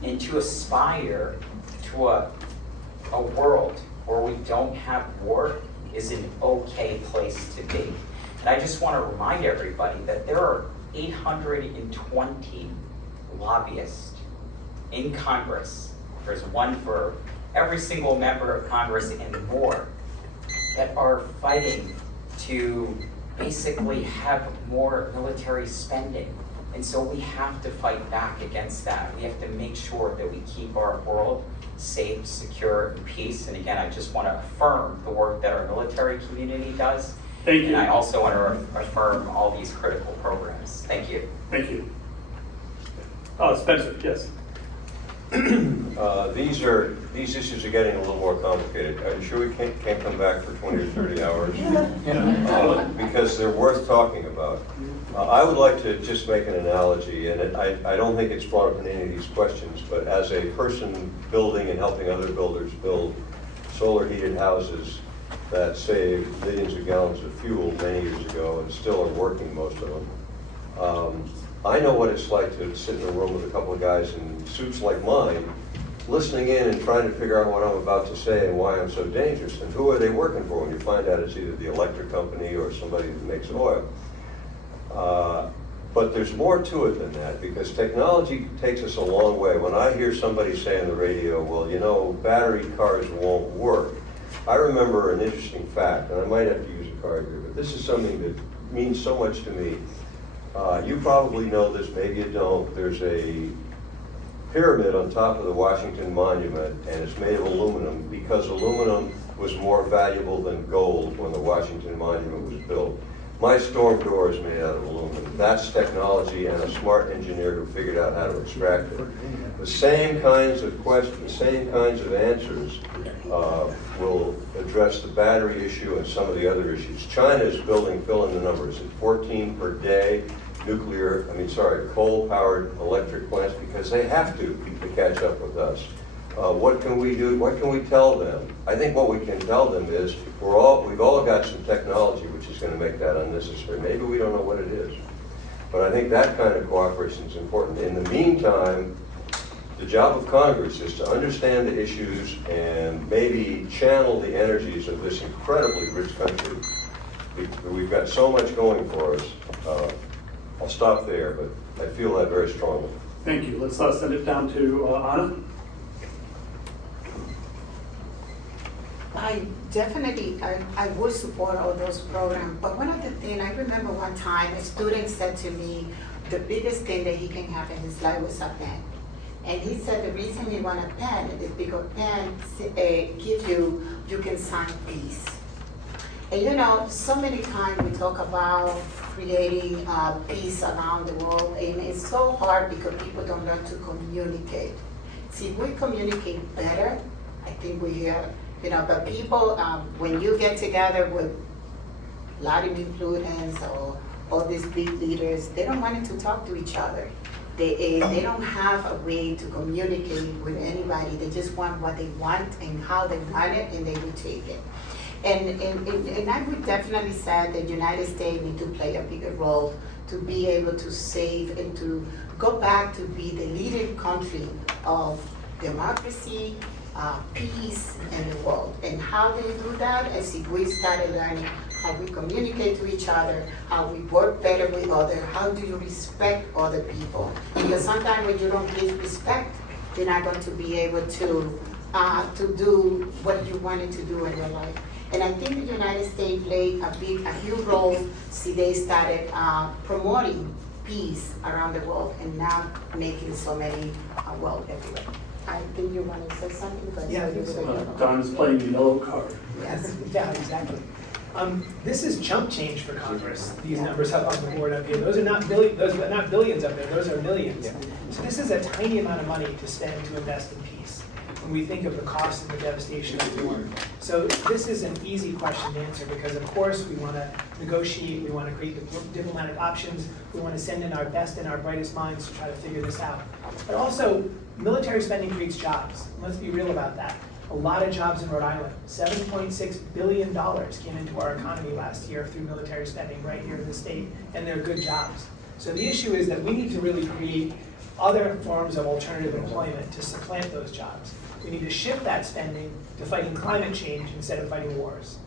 And to aspire to a world where we don't have war is an okay place to be. And I just want to remind everybody that there are 820 lobbyists in Congress. There's one for every single member of Congress and more that are fighting to basically have more military spending. And so we have to fight back against that. We have to make sure that we keep our world safe, secure, and peace. And again, I just want to affirm the work that our military community does. Thank you. And I also want to affirm all these critical programs. Thank you. Thank you. Spencer, yes. These issues are getting a little more complicated. Are you sure we can't come back for 20 or 30 hours? Because they're worth talking about. I would like to just make an analogy, and I don't think it's brought up in any of these questions, but as a person building and helping other builders build solar heated houses that save millions of gallons of fuel many years ago and still are working, most of them, I know what it's like to sit in a room with a couple of guys in suits like mine, listening in and trying to figure out what I'm about to say and why I'm so dangerous. And who are they working for? When you find out it's either the electric company or somebody that makes oil. But there's more to it than that, because technology takes us a long way. When I hear somebody say on the radio, well, you know, battery cars won't work, I remember an interesting fact, and I might have to use a card here, but this is something that means so much to me. You probably know this, maybe you don't. There's a pyramid on top of the Washington Monument, and it's made of aluminum because aluminum was more valuable than gold when the Washington Monument was built. My storm door is made out of aluminum. That's technology and a smart engineer who figured out how to extract it. The same kinds of questions, same kinds of answers will address the battery issue and some of the other issues. China is building, fill in the numbers, at 14 per day coal-powered electric plants because they have to catch up with us. What can we do? What can we tell them? I think what we can tell them is we've all got some technology which is going to make that unnecessary. Maybe we don't know what it is. But I think that kind of cooperation is important. In the meantime, the job of Congress is to understand the issues and maybe channel the energies of this incredibly rich country. We've got so much going for us. I'll stop there, but I feel that very strongly. Thank you. Let's send it down to Anna. I definitely, I would support all those programs, but one of the things, I remember one time, a student said to me, the biggest thing that he can have in his life was a pen. And he said the reason he wanted a pen is because pen gives you can sign peace. And you know, so many times we talk about creating peace around the world, and it's so hard because people don't learn to communicate. See, if we communicate better, I think we hear. You know, but people, when you get together with Vladimir Putin or all these big leaders, they don't want to talk to each other. They don't have a way to communicate with anybody. They just want what they want and how they want it, and they will take it. And I would definitely say that the United States need to play a bigger role to be able to save and to go back to be the leading country of democracy, peace in the world. And how they do that is if we started learning how we communicate to each other, how we work better with others, how do you respect other people. Because sometimes when you don't give respect, you're not going to be able to do what you wanted to do in your life. And I think the United States played a huge role since they started promoting peace around the world and not making so many everywhere. I think you want to say something, but Yeah, I think so. Don is playing the yellow card. Yes, yeah, exactly. This is chump change for Congress, these numbers up on the board up here. Those are not billions up there, those are millions. So this is a tiny amount of money to spend to invest in peace when we think of the cost and the devastation of war. So this is an easy question to answer because of course we want to negotiate, we want to create diplomatic options, we want to send in our best and our brightest minds to try to figure this out. But also, military spending creates jobs. Let's be real about that. A lot of jobs in Rhode Island. $7.6 billion came into our economy last year through military spending right here in the state, and they're good jobs. So the issue is that we need to really create other forms of alternative employment to supplant those jobs. We need to shift that spending to fighting climate change instead of fighting wars.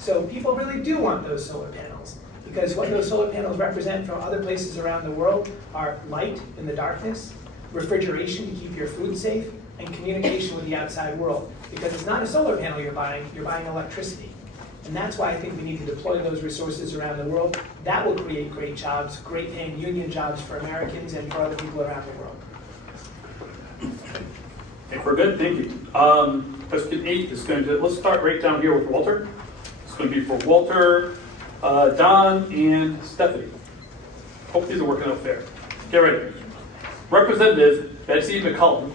So people really do want those solar panels because what those solar panels represent from other places around the world are light in the darkness, refrigeration to keep your food safe, and communication with the outside world. Because it's not a solar panel you're buying electricity. And that's why I think we need to deploy those resources around the world. That will create great jobs, great paying union jobs for Americans and for other people around the world. I think we're good, thank you. Question 8 is going to, let's start right down here with Walter. It's going to be for Walter, Don, and Stephanie. Hope these are working out fair. Get ready. Representative Betsy McCollum,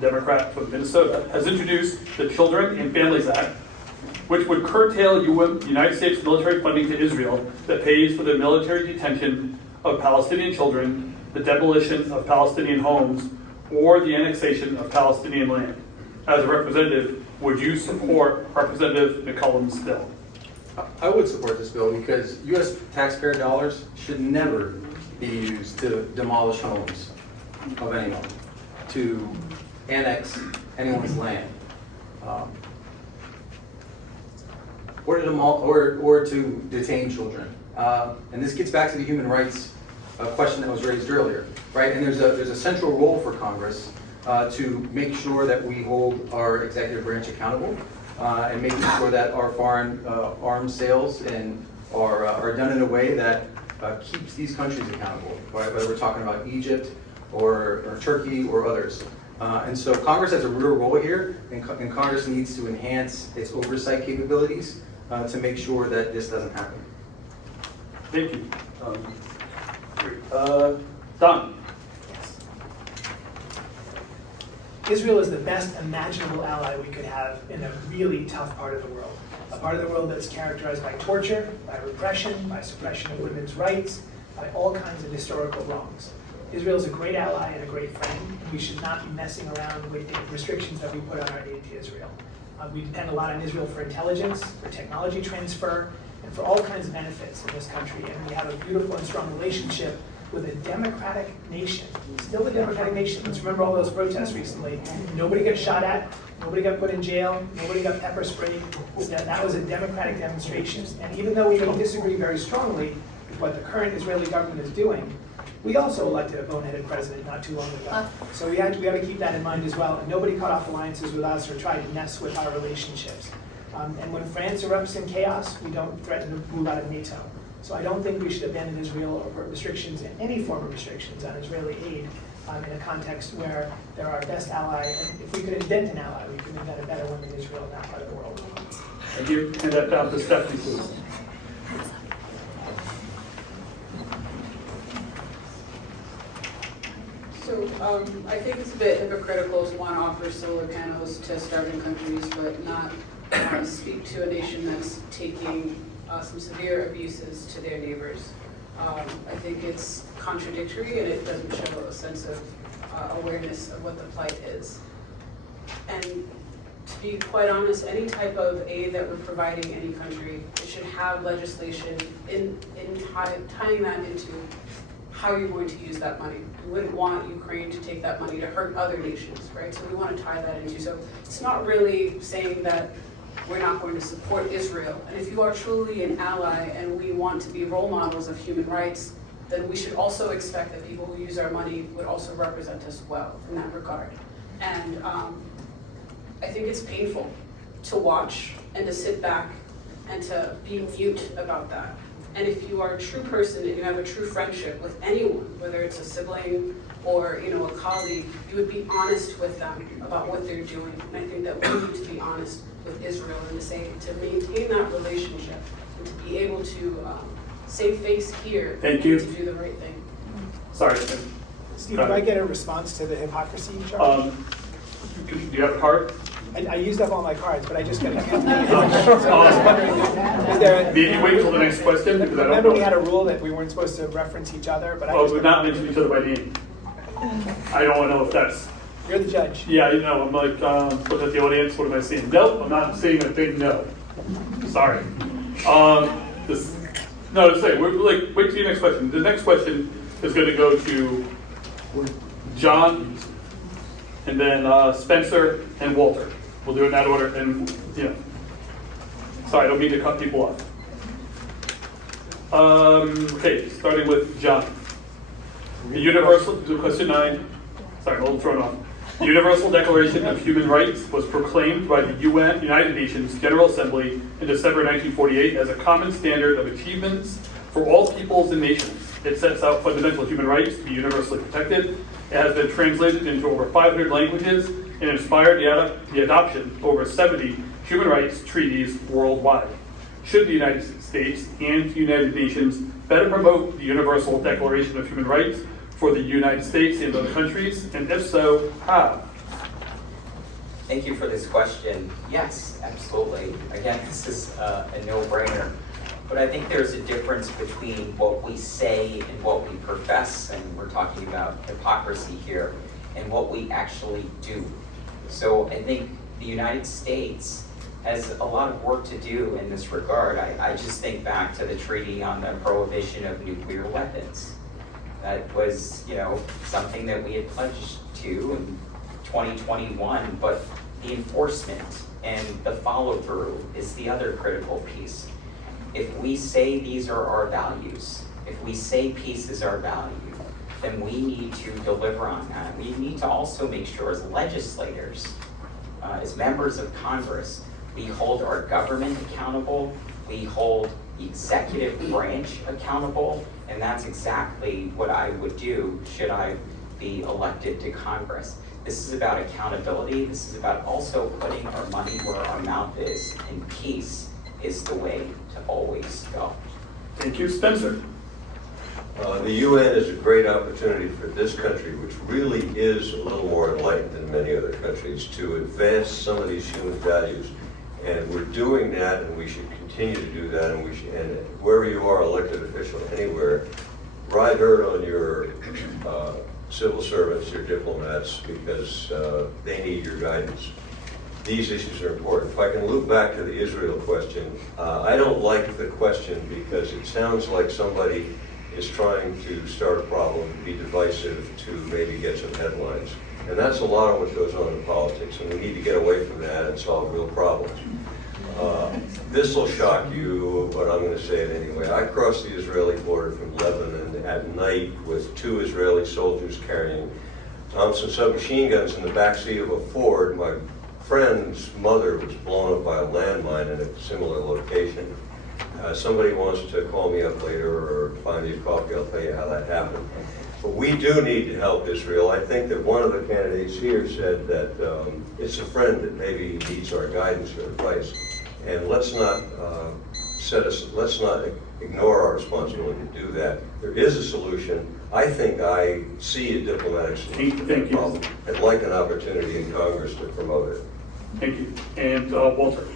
Democrat from Minnesota, has introduced the Children and Families Act, which would curtail United States military funding to Israel that pays for the military detention of Palestinian children, the demolition of Palestinian homes, or the annexation of Palestinian land. As a representative, would you support Representative McCollum's bill? I would support this bill because U.S. taxpayer dollars should never be used to demolish homes of anyone, to annex anyone's land, or to detain children. And this gets back to the human rights question that was raised earlier, right? And there's a central role for Congress to make sure that we hold our executive branch accountable and making sure that our foreign arms sales are done in a way that keeps these countries accountable, right? Whether we're talking about Egypt or Turkey or others. And so Congress has a real role here, and Congress needs to enhance its oversight capabilities to make sure that this doesn't happen. Thank you. Great. Don? Israel is the best imaginable ally we could have in a really tough part of the world. A part of the world that's characterized by torture, by repression, by suppression of women's rights, by all kinds of historical wrongs. Israel is a great ally and a great friend, and we should not be messing around with the restrictions that we put on our aid to Israel. We depend a lot on Israel for intelligence, for technology transfer, and for all kinds of benefits in this country. And we have a beautiful and strong relationship with a democratic nation, still a democratic nation. Let's remember all those protests recently. Nobody got shot at, nobody got put in jail, nobody got pepper sprayed. That was a democratic demonstration. And even though we may disagree very strongly with what the current Israeli government is doing, we also elected a boneheaded president not too long ago. So we got to keep that in mind as well. And nobody cut off alliances with us or tried to mess with our relationships. And when France erupts in chaos, we don't threaten to move out of NATO. So I don't think we should abandon Israel or put restrictions, in any form of restrictions on Israeli aid in a context where they're our best ally. And if we could invent an ally, we could invent a better one than Israel in that part of the world. Thank you. Hand that down to Stephanie, please. So I think it's a bit hypocritical to want to offer solar panels to starving countries, but not speak to a nation that's taking some severe abuses to their neighbors. I think it's contradictory, and it doesn't show a sense of awareness of what the plight is. And to be quite honest, any type of aid that we're providing any country, it should have legislation in tying that into how you're going to use that money. We wouldn't want Ukraine to take that money to hurt other nations, right? So we want to tie that into. So it's not really saying that we're not going to support Israel. And if you are truly an ally and we want to be role models of human rights, then we should also expect that people who use our money would also represent us well in that regard. And I think it's painful to watch and to sit back and to be mute about that. And if you are a true person and you have a true friendship with anyone, whether it's a sibling or a colleague, you would be honest with them about what they're doing. And I think that we need to be honest with Israel and to maintain that relationship and to be able to save face here Thank and you. to do the right thing. Sorry. Steve, do I get a response to the hypocrisy charge? Do you have a card? I used up all my cards, but I just got to. You wait until the next question, because I don't Remember, know. we had a rule that we weren't supposed to reference each other, but I Well, just. we're not mentioning each other by name. I don't want to know if that's. You're the judge. Yeah, I'm like, looking at the audience, what am I seeing? Nope, I'm not seeing a big no. Sorry. Just say, we're like, wait till your next question. The next question is going to go to John, and then Spencer and Walter. We'll do it in that order, and sorry, I don't mean to cut people off. Okay, starting with John. Question 9. Sorry, a little thrown off. The Universal Declaration of Human Rights was proclaimed by the United Nations General Assembly in December 1948 as a common standard of achievements for all peoples and nations. It sets out fundamental human rights to be universally protected. It has been translated into over 500 languages and inspired the adoption of over 70 human rights treaties worldwide. Should the United States and United Nations better promote the Universal Declaration of Human Rights for the United States and other countries? And if so, how? Thank you for this question. Yes, absolutely. Again, this is a no-brainer. But I think there's a difference between what we say and what we profess, and we're talking about hypocrisy here, and what we actually do. So I think the United States has a lot of work to do in this regard. I just think back to the Treaty on the Prohibition of Nuclear Weapons. That was, something that we had pledged to in 2021, but the enforcement and the follow-through is the other critical piece. If we say these are our values, if we say peace is our value, then we need to deliver on that. We need to also make sure as legislators, as members of Congress, we hold our government accountable, we hold the executive branch accountable, and that's exactly what I would do should I be elected to Congress. This is about accountability. This is about also putting our money where our mouth is, and peace is the way to always go. Thank you. Spencer? The UN is a great opportunity for this country, which really is a little more enlightened than many other countries, to advance some of these human values. And we're doing that, and we should continue to do that. And wherever you are, elected official, anywhere, ride herd on your civil servants, your diplomats, because they need your guidance. These issues are important. If I can loop back to the Israel question, I don't like the question because it sounds like somebody is trying to start a problem, be divisive, to maybe get some headlines. And that's a lot of what goes on in politics, and we need to get away from that and solve real problems. This will shock you, but I'm going to say it anyway. I crossed the Israeli border from Lebanon at night with 2 Israeli soldiers carrying Thompson submachine guns in the backseat of a Ford. My friend's mother was blown up by a landmine in a similar location. Somebody wants to call me up later or find me a coffee, I'll tell you how that happened. But we do need to help Israel. I think that one of the candidates here said that it's a friend that maybe needs our guidance or advice. And let's not ignore our responsibility to do that. There is a solution. I think I see a diplomatic solution to the problem. I'd like an opportunity in Congress to promote it. Thank you. And Walter?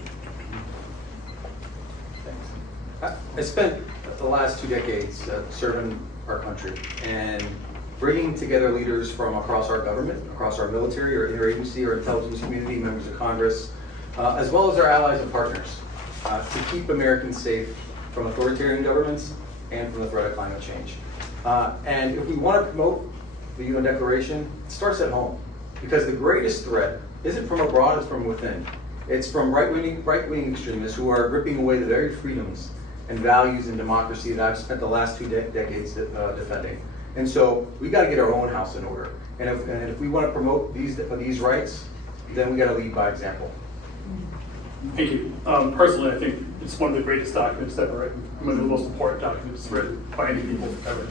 I spent the last 2 decades serving our country and bringing together leaders from across our government, across our military or interagency or intelligence community, members of Congress, as well as our allies and partners, to keep Americans safe from authoritarian governments and from the threat of climate change. And if we want to promote the UN Declaration, it starts at home, because the greatest threat isn't from abroad, it's from within. It's from right-wing extremists who are ripping away the very freedoms and values and democracy that I've spent the last 2 decades defending. And so we got to get our own house in order. And if we want to promote these rights, then we got to lead by example. Thank you. Personally, I think it's one of the greatest documents ever written, one of the most important documents written by any people ever.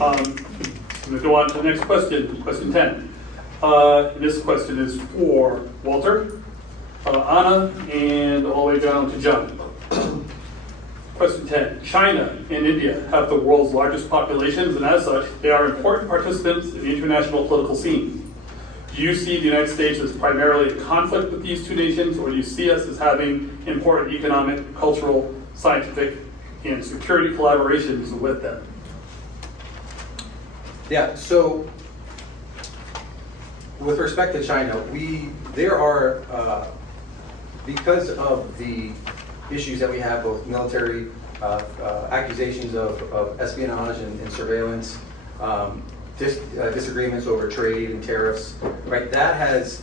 I'm going to go on to the next question, question 10. This question is for Walter, Anna, and all the way down to John. Question 10. China and India have the world's largest populations, and as such, they are important participants in the international political scene. Do you see the United States as primarily in conflict with these 2 nations, or do you see us as having important economic, cultural, scientific, and security collaborations with them? Yeah, so with respect to China, there are, because of the issues that we have, both military accusations of espionage and surveillance, disagreements over trade and tariffs, right? That has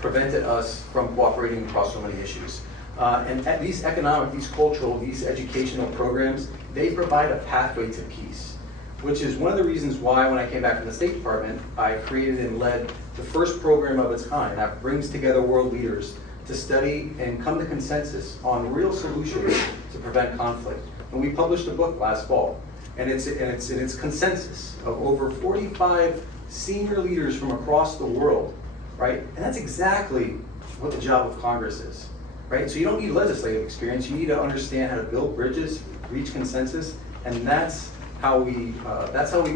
prevented us from cooperating across so many issues. And these economic, these cultural, these educational programs, they provide a pathway to peace, which is one of the reasons why when I came back from the State Department, I created and led the first program of its kind that brings together world leaders to study and come to consensus on real solutions to prevent conflict. And we published a book last fall, and it's consensus of over 45 senior leaders from across the world, right? And that's exactly what the job of Congress is, right? So you don't need legislative experience, you need to understand how to build bridges, reach consensus, and that's how we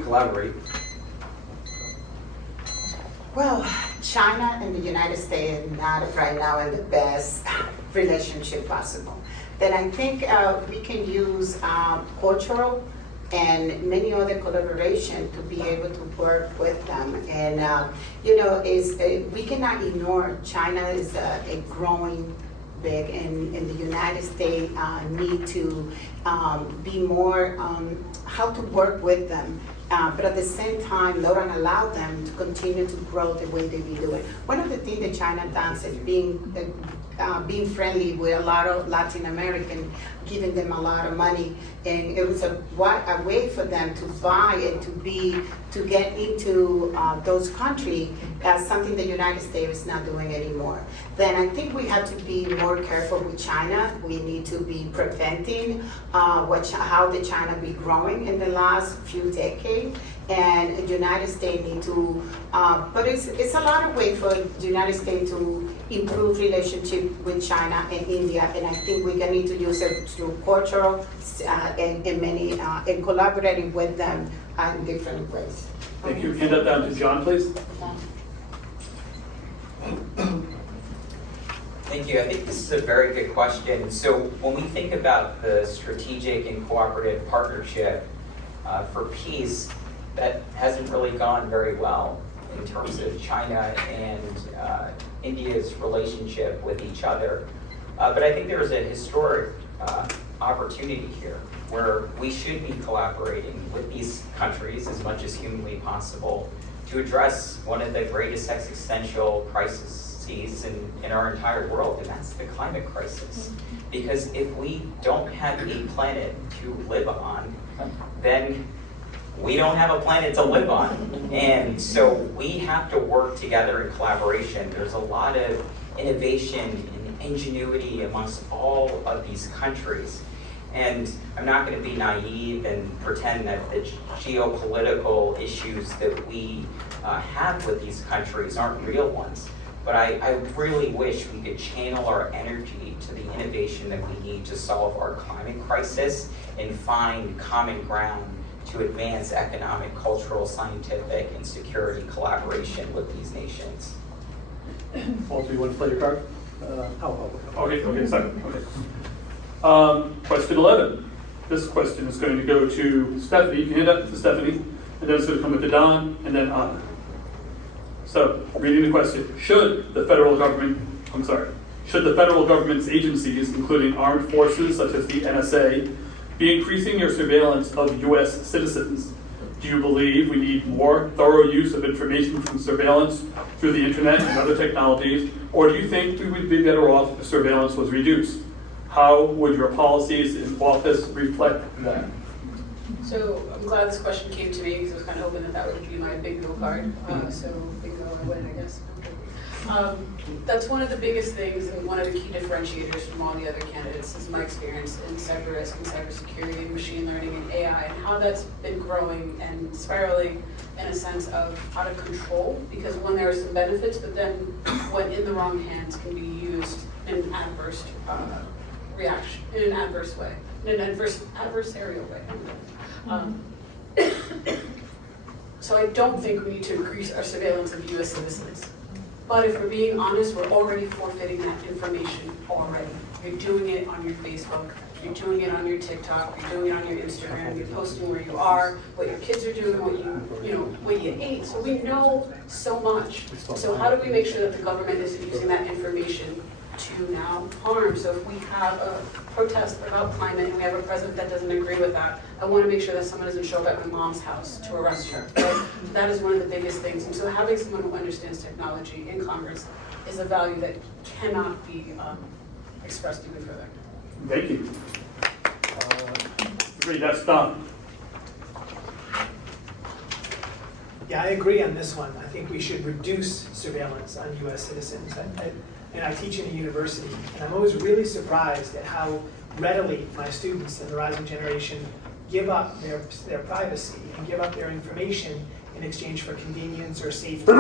collaborate. Well, China and the United States are not right now in the best relationship possible. Then I think we can use cultural and many other collaboration to be able to work with them. And we cannot ignore China is a growing big, and the United States need to be more how to work with them. But at the same time, not allow them to continue to grow the way they be doing. One of the things that China does is being friendly with a lot of Latin American, giving them a lot of money, and it was a way for them to buy and to get into those countries as something the United States is not doing anymore. Then I think we have to be more careful with China. We need to be preventing how the China be growing in the last few decades, and the United States need to, but it's a lot of way for the United States to improve relationship with China and India, and I think we're gonna need to use it through cultural and many, and collaborating with them in different ways. Thank you. Hand that down to John, please. Thank you. I think this is a very good question. So when we think about the strategic and cooperative partnership for peace, that hasn't really gone very well in terms of China and India's relationship with each other. But I think there is a historic opportunity here where we should be collaborating with these countries as much as humanly possible to address one of the greatest existential crises in our entire world, and that's the climate crisis. Because if we don't have a planet to live on, then we don't have a planet to live on. And so we have to work together in collaboration. There's a lot of innovation and ingenuity amongst all of these countries. And I'm not going to be naive and pretend that the geopolitical issues that we have with these countries aren't real ones. But I really wish we could channel our energy to the innovation that we need to solve our climate crisis and find common ground to advance economic, cultural, scientific, and security collaboration with these nations. Walter, you want to play your card? Okay, second. Okay. Question 11. This question is going to go to Stephanie. You can hand it to Stephanie, and then it's going to come to Don, and then Anna. So, reading the question, should the federal government's agencies, including armed forces such as the NSA, be increasing your surveillance of U.S. citizens? Do you believe we need more thorough use of information from surveillance through the internet and other technologies, or do you think we would be better off if surveillance was reduced? How would your policies in office reflect that? So I'm glad this question came to me because I was kind of hoping that that would be my bingo card. So bingo, I win, I guess. That's one of the biggest things and one of the key differentiators from all the other candidates is my experience in cyber risk and cybersecurity and machine learning and AI and how that's been growing and spiraling in a sense of out of control, because when there are some benefits, but then when in the wrong hands can be used in an adverse reaction, in an adverse way, in an adversarial way. So I don't think we need to increase our surveillance of US citizens. But if we're being honest, we're already forfeiting that information already. You're doing it on your Facebook, you're doing it on your TikTok, you're doing it on your Instagram, you're posting where you are, what your kids are doing, what you ate. So we know so much. So how do we make sure that the government isn't using that information to now harm? So if we have a protest about climate and we have a president that doesn't agree with that, I want to make sure that someone doesn't show up at my mom's house to arrest her. Right? That is one of the biggest things. And so having someone who understands technology in Congress is a value that cannot be expressed even further. Thank you. That's done. Yeah, I agree on this one. I think we should reduce surveillance on US citizens. And I teach in a university, and I'm always really surprised at how readily my students in the rising generation give up their privacy and give up their information in exchange for convenience or safety,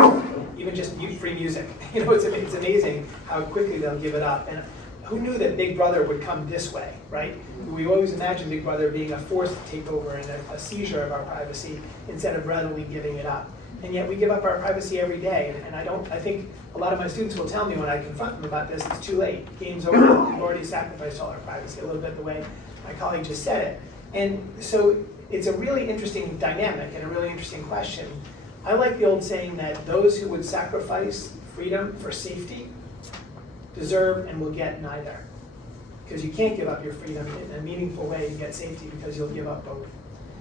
even just free music. It's amazing how quickly they'll give it up. And who knew that Big Brother would come this way, right? We always imagined Big Brother being a forced takeover and a seizure of our privacy instead of readily giving it up. And yet we give up our privacy every day. And I think a lot of my students will tell me when I confront them about this, it's too late. Game's over. We've already sacrificed all our privacy, a little bit the way my colleague just said it. And so it's a really interesting dynamic and a really interesting question. I like the old saying that those who would sacrifice freedom for safety deserve and will get neither. Because you can't give up your freedom in a meaningful way and get safety because you'll give up both.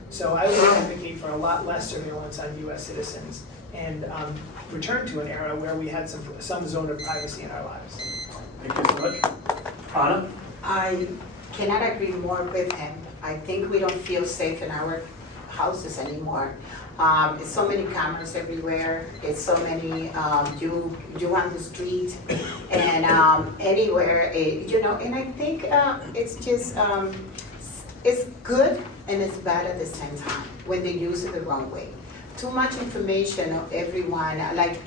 So I would advocate for a lot less surveillance on US citizens and return to an era where we had some zone of privacy in our lives. Thank you so much. Anna? I cannot agree more with him. I think we don't feel safe in our houses anymore. It's so many cameras everywhere. It's so many, you on the street and anywhere, and I think it's just, it's good and it's bad at the same time when they use it the wrong way. too much information of everyone, like,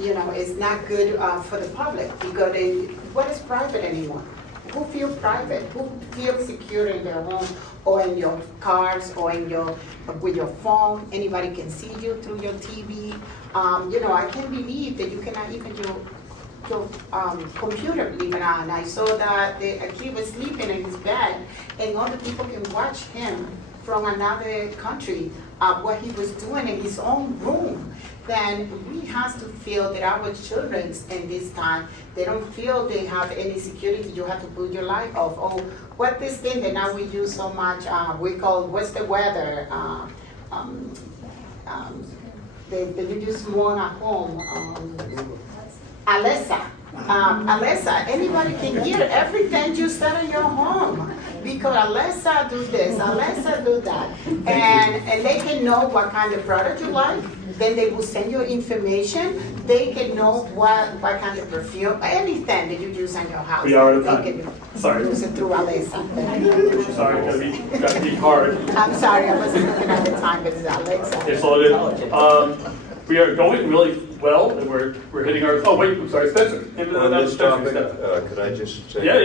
you know, it's not good for the public, because what is private anymore? Who feel private? Who feel secure in their home, or in your cars, or with your phone? Anybody can see you through your TV. You know, I can't believe that you cannot even your computer leave it on. I saw that a kid was sleeping in his bed, and other people can watch him from another country, what he was doing in his own room. Then we have to feel that our children in this time, they don't feel they have any security. You have to put your life off. Oh, what this thing that now we use so much, we call, what's the weather? That you use more at home. Alexa. Alexa, anybody can hear everything you said in your home, because Alexa do this, Alexa do that, and they can know what kind of product you like. Then they will send you information. They can know what kind of perfume, anything that you use in your house. We are out of time. They can Sorry. use it through Alexa. Sorry, gotta be hard. I'm sorry, I wasn't looking at the time, but it's Alexa. It's all good. We are going really well, and we're hitting our, oh wait, I'm sorry, Spencer. On this topic, could I just say? Yeah,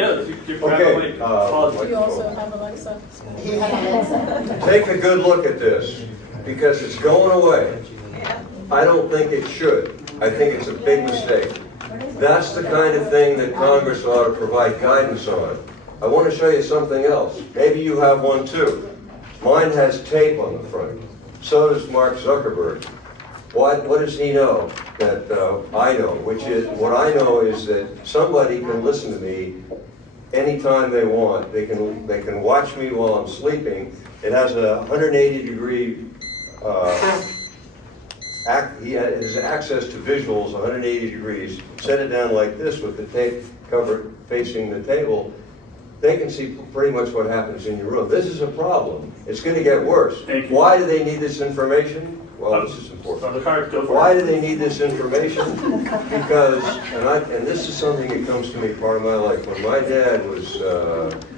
you Okay, apologize. You also have Alexa. He had Alexa. Take a good look at this, because it's going away. I don't think it should. I think it's a big mistake. That's the kind of thing that Congress ought to provide guidance on. I want to show you something else. Maybe you have one too. Mine has tape on the front. So does Mark Zuckerberg. What does he know that I know? What I know is that somebody can listen to me anytime they want. They can watch me while I'm sleeping. It has a 180-degree he has access to visuals 180 degrees. Set it down like this with the tape cover facing the table. They can see pretty much what happens in your room. This is a problem. It's going to get worse. Thank you. Why do they need this information? Well, this is important. On the card, go for Why it. do they need this information? Because, and this is something that comes to me part of my life. When my dad was,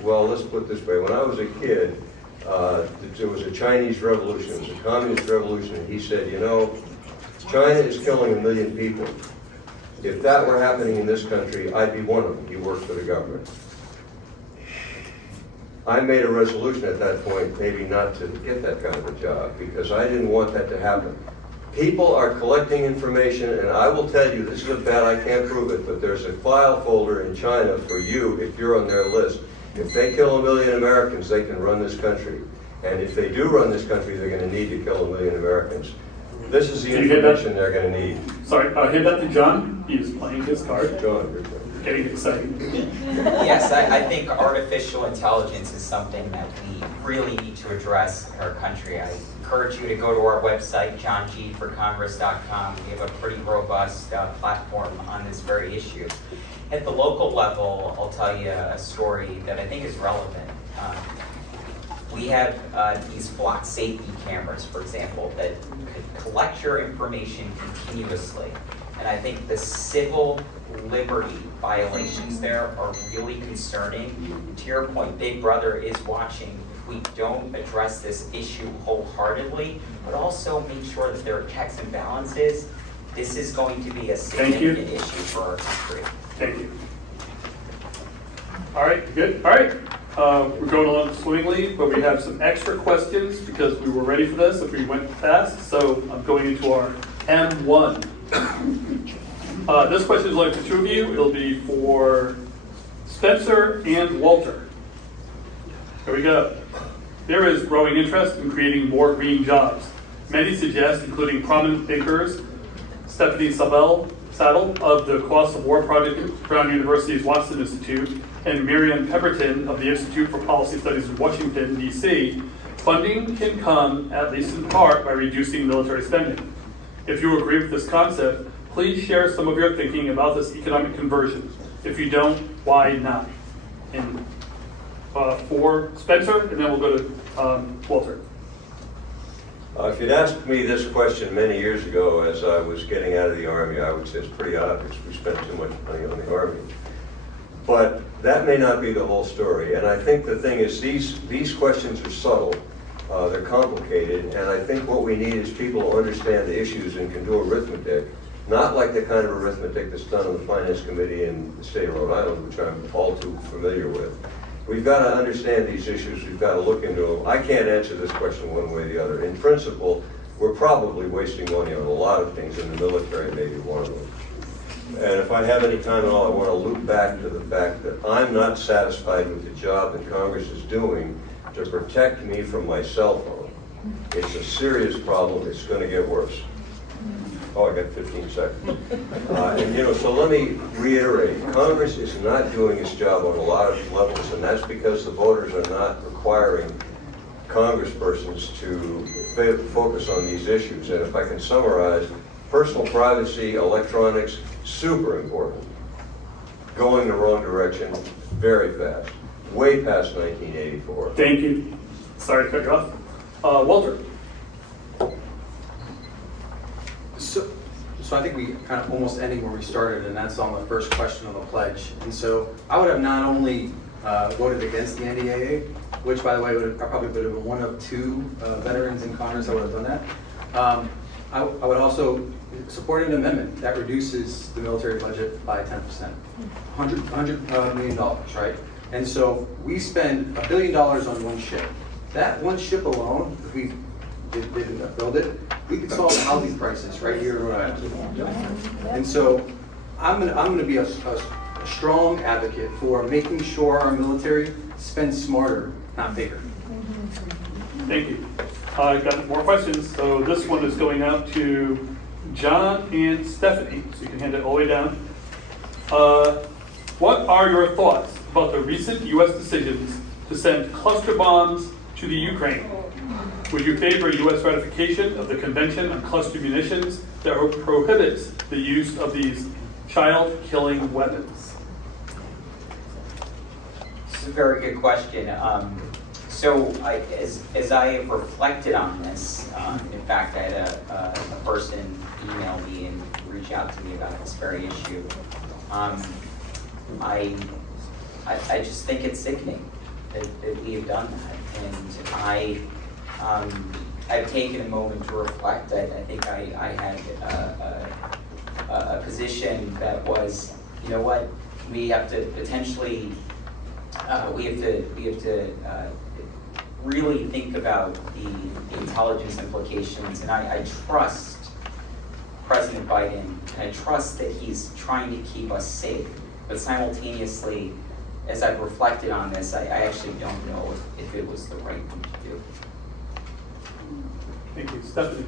well, let's put it this way. When I was a kid, there was a Chinese revolution. It was a communist revolution. And he said, you know, China is killing 1 million people. If that were happening in this country, I'd be one of them. He worked for the government. I made a resolution at that point, maybe not to get that kind of a job, because I didn't want that to happen. People are collecting information, and I will tell you, this is a bet, I can't prove it, but there's a file folder in China for you if you're on their list. If they kill 1 million Americans, they can run this country. And if they do run this country, they're going to need to kill 1 million Americans. This is the Can you hit that? information they're going to need. Sorry, hand that to John. He's playing his card. John, Getting excited. Yes, I think artificial intelligence is something that we really need to address in our country. I encourage you to go to our website, johngforcongress.com. We have a pretty robust platform on this very issue. At the local level, I'll tell you a story that I think is relevant. We have these flock safety cameras, for example, that could collect your information continuously. And I think the civil liberty violations there are really concerning. To your point, Big Brother is watching. If we don't address this issue wholeheartedly, but also make sure that there are checks and balances, this is going to be a significant issue for our country. Thank you. All right, good. All right. We're going along swimmingly, but we have some extra questions because we were ready for this if we went fast. So I'm going into our M1. This question is only for two of you. It'll be for Spencer and Walter. Here we go. There is growing interest in creating more green jobs. Many suggest, including prominent thinkers, Stephanie Saddle of the Cost of War Project, Brown University's Watson Institute, and Miriam Pemberton of the Institute for Policy Studies in Washington, D.C., funding can come, at least in part, by reducing military spending. If you agree with this concept, please share some of your thinking about this economic conversion. If you don't, why not? And for Spencer, and then we'll go to Walter. If you'd asked me this question many years ago as I was getting out of the Army, I would say it's pretty obvious we spent too much money on the Army. But that may not be the whole story. And I think the thing is these questions are subtle. They're complicated, and I think what we need is people who understand the issues and can do arithmetic, not like the kind of arithmetic that's done on the Finance Committee in the state of Rhode Island, which I'm all too familiar with. We've got to understand these issues, we've got to look into them. I can't answer this question one way or the other. In principle, we're probably wasting money on a lot of things, and the military may be one of them. And if I have any time at all, I want to loop back to the fact that I'm not satisfied with the job that Congress is doing to protect me from my cell phone. It's a serious problem, it's going to get worse. Oh, I got 15 seconds. So let me reiterate, Congress is not doing its job on a lot of levels, and that's because the voters are not requiring congresspersons to focus on these issues. And if I can summarize, personal privacy, electronics, super important. Going the wrong direction very fast, way past 1984. Thank you. Sorry to cut you off. Walter? So I think we kind of almost ending where we started, and that's on the first question on the pledge. And so I would have not only voted against the NDAA, which by the way, I probably would have been one of two veterans in Congress that would have done that. I would also support an amendment that reduces the military budget by 10%, $100 million, right? And so we spend $1 billion on one ship. That one ship alone, if we didn't build it, we could solve the housing crisis right here in Rhode Island. And so I'm going to be a strong advocate for making sure our military spends smarter, not bigger. Thank you. I've got more questions. So this one is going out to John and Stephanie, so you can hand it all the way down. What are your thoughts about the recent U.S. decisions to send cluster bombs to the Ukraine? Would you favor U.S. ratification of the Convention on Cluster Munitions that prohibits the use of these child-killing weapons? This is a very good question. So as I have reflected on this, in fact, I had a person email me and reach out to me about this very issue. I just think it's sickening that we have done that, and I've taken a moment to reflect. I think I had a position that was, you know what, we have to potentially, we have to really think about the intelligence implications, and I trust President Biden, and I trust that he's trying to keep us safe, but simultaneously, as I've reflected on this, I actually don't know if it was the right thing to do. Thank you. Stephanie?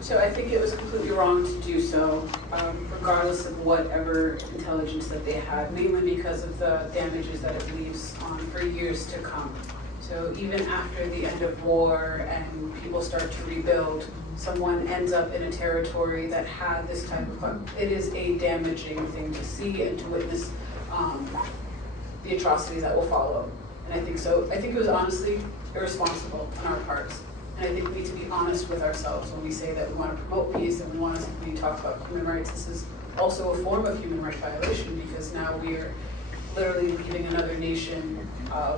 So I think it was completely wrong to do so, regardless of whatever intelligence that they had, mainly because of the damages that it leaves for years to come. So even after the end of war and people start to rebuild, someone ends up in a territory that had this type of, it is a damaging thing to see and to witness the atrocities that will follow. And I think so. I think it was honestly irresponsible on our parts. And I think we need to be honest with ourselves when we say that we want to promote peace and when we talk about human rights. This is also a form of human rights violation, because now we are literally leaving another nation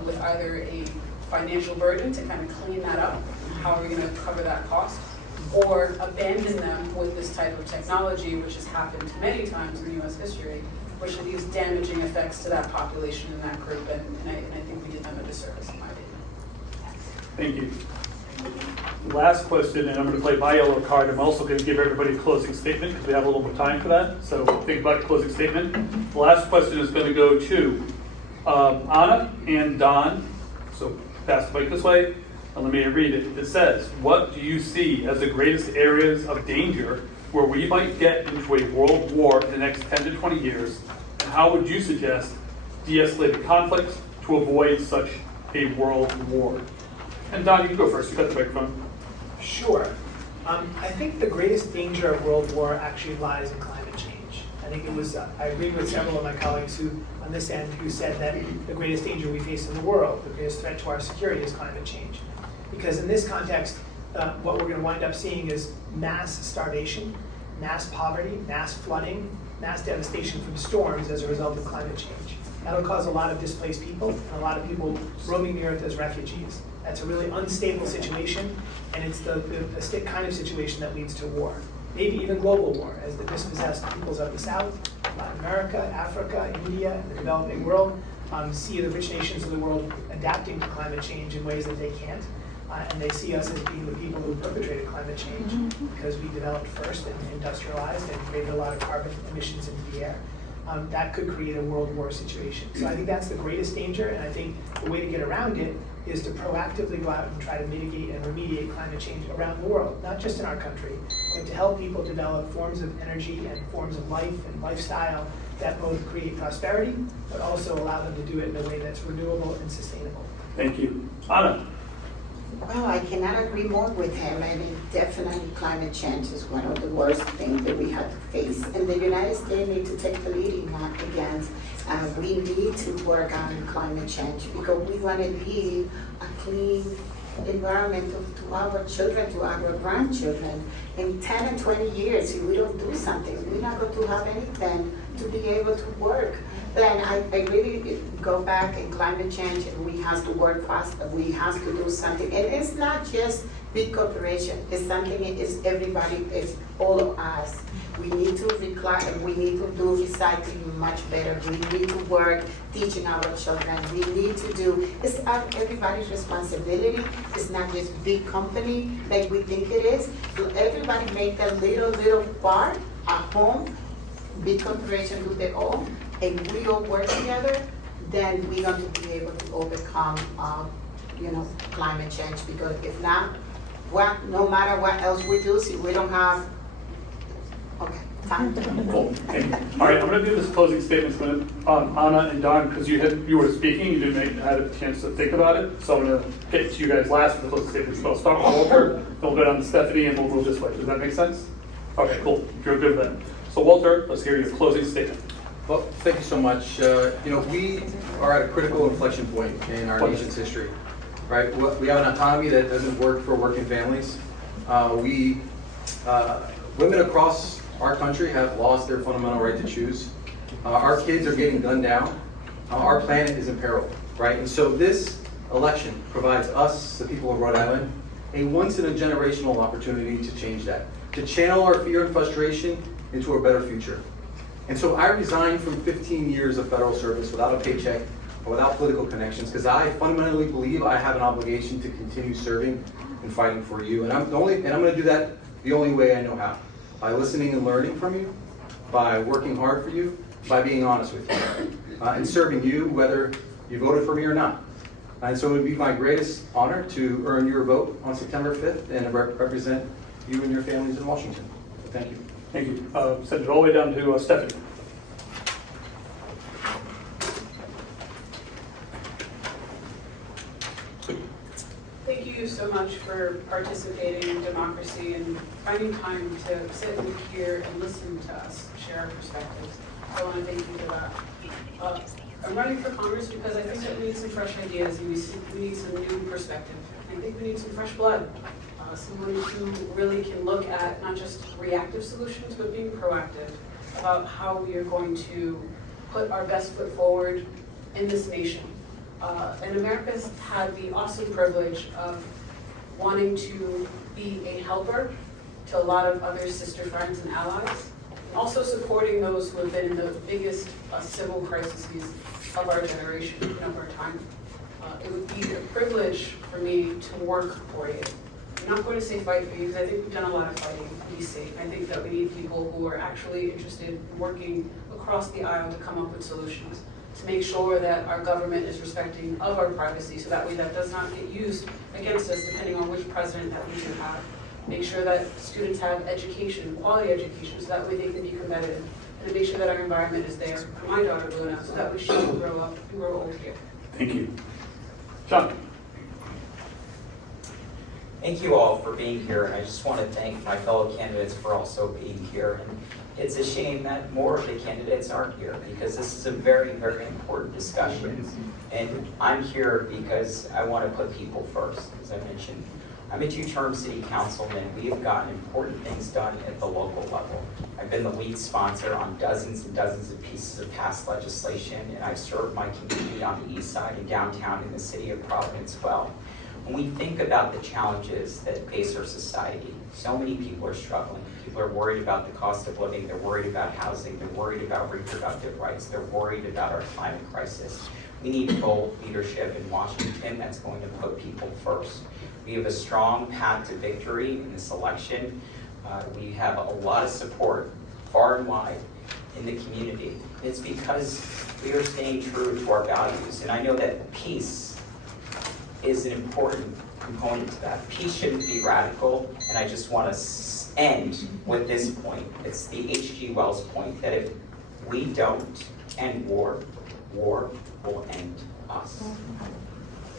with either a financial burden to kind of clean that up, how are we going to cover that cost, or abandon them with this type of technology, which has happened many times in U.S. history, which leaves damaging effects to that population and that group, and I think we did them a disservice, in my opinion. Thank you. Last question, and I'm going to play my yellow card. I'm also going to give everybody a closing statement because we have a little more time for that. So think about the closing statement. The last question is going to go to Anna and Don. So pass the mic this way, and let me read it. It says, what do you see as the greatest areas of danger where we might get into a world war in the next 10 to 20 years? And how would you suggest de-escalating conflicts to avoid such a world war? And Don, you can go first. You got the microphone. Sure. I think the greatest danger of world war actually lies in climate change. I think it was, I agree with several of my colleagues who, on this end, who said that the greatest danger we face in the world, the greatest threat to our security is climate change. Because in this context, what we're going to wind up seeing is mass starvation, mass poverty, mass flooding, mass devastation from storms as a result of climate change. That'll cause a lot of displaced people and a lot of people roaming the earth as refugees. That's a really unstable situation, and it's the kind of situation that leads to war. Maybe even global war, as the dispossessed peoples of the South, Latin America, Africa, India, and the developing world see the rich nations of the world adapting to climate change in ways that they can't. And they see us as being the people who perpetrated climate change because we developed first and industrialized and created a lot of carbon emissions into the air. That could create a world war situation. So I think that's the greatest danger, and I think the way to get around it is to proactively go out and try to mitigate and remediate climate change around the world, not just in our country, but to help people develop forms of energy and forms of life and lifestyle that both create prosperity, but also allow them to do it in a way that's renewable and sustainable. Thank you. Anna? Well, I cannot agree more with him. I mean, definitely climate change is one of the worst things that we have to face. And the United States need to take the lead in that against. We need to work on climate change because we want to leave a clean environment to our children, to our grandchildren. In 10 and 20 years, if we don't do something, we're not going to have anything to be able to work. Then I really go back in climate change, and we have to work fast, we have to do something. And it's not just big corporation, it's something, it's everybody, it's all of us. We need to reclaim, we need to do recycling much better. We need to work teaching our children. We need to do, it's everybody's responsibility. It's not just big company like we think it is. Everybody make their little part at home. Big corporation do their own, and we all work together, then we're going to be able to overcome, climate change. Because if not, no matter what else we do, see, we don't have. Okay, time. Cool. Thank you. All right, I'm going to do this closing statements with Anna and Don, because you were speaking, you didn't have a chance to think about it. So I'm going to get to you guys last for the closing statements. So I'll start with Walter, then we'll go down to Stephanie, and we'll move this way. Does that make sense? Okay, cool. If you're good with that. So Walter, let's hear your closing statement. Well, thank you so much. We are at a critical inflection point in our nation's history, right? We have an economy that doesn't work for working families. Women across our country have lost their fundamental right to choose. Our kids are getting gunned down. Our planet is in peril, right? And so this election provides us, the people of Rhode Island, a once-in-a-generational opportunity to change that, to channel our fear and frustration into a better future. And so I resigned from 15 years of federal service without a paycheck or without political connections because I fundamentally believe I have an obligation to continue serving and fighting for you. And I'm going to do that the only way I know how, by listening and learning from you, by working hard for you, by being honest with you, and serving you whether you voted for me or not. And so it would be my greatest honor to earn your vote on September 5th and represent you and your families in Washington. So thank you. Thank you. Send it all the way down to Stephanie. Thank you so much for participating in democracy and finding time to sit and hear and listen to us share our perspectives. I want to thank you for that. I'm running for Congress because I think that we need some fresh ideas and we need some new perspective. I think we need some fresh blood. Someone who really can look at not just reactive solutions, but being proactive about how we are going to put our best foot forward in this nation. And America's had the awesome privilege of wanting to be a helper to a lot of other sister friends and allies, and also supporting those who have been in the biggest civil crises of our generation and of our time. It would be a privilege for me to work for you. I'm not going to say fight for you because I think we've done a lot of fighting to be safe. I think that we need people who are actually interested in working across the aisle to come up with solutions, to make sure that our government is respecting of our privacy so that way that does not get used against us depending on which president that we do have. Make sure that students have education, quality education, so that way they can be competitive. And to make sure that our environment is there for my daughter Luna so that way she will grow up and grow old here. Thank you. John. Thank you all for being here, and I just want to thank my fellow candidates for also being here. And it's a shame that more of the candidates aren't here because this is a very, very important discussion. And I'm here because I want to put people first, as I mentioned. I'm a 2-term city councilman. We have gotten important things done at the local level. I've been the lead sponsor on dozens and dozens of pieces of past legislation, and I've served my community on the east side and downtown in the city of Providence well. When we think about the challenges that face our society, so many people are struggling. People are worried about the cost of living, they're worried about housing, they're worried about reproductive rights, they're worried about our climate crisis. We need bold leadership in Washington that's going to put people first. We have a strong path to victory in this election. We have a lot of support far and wide in the community. It's because we are staying true to our values. And I know that peace is an important component to that. Peace shouldn't be radical, and I just want to end with this point. It's the H.G. Wells point that if we don't end war, war will end us.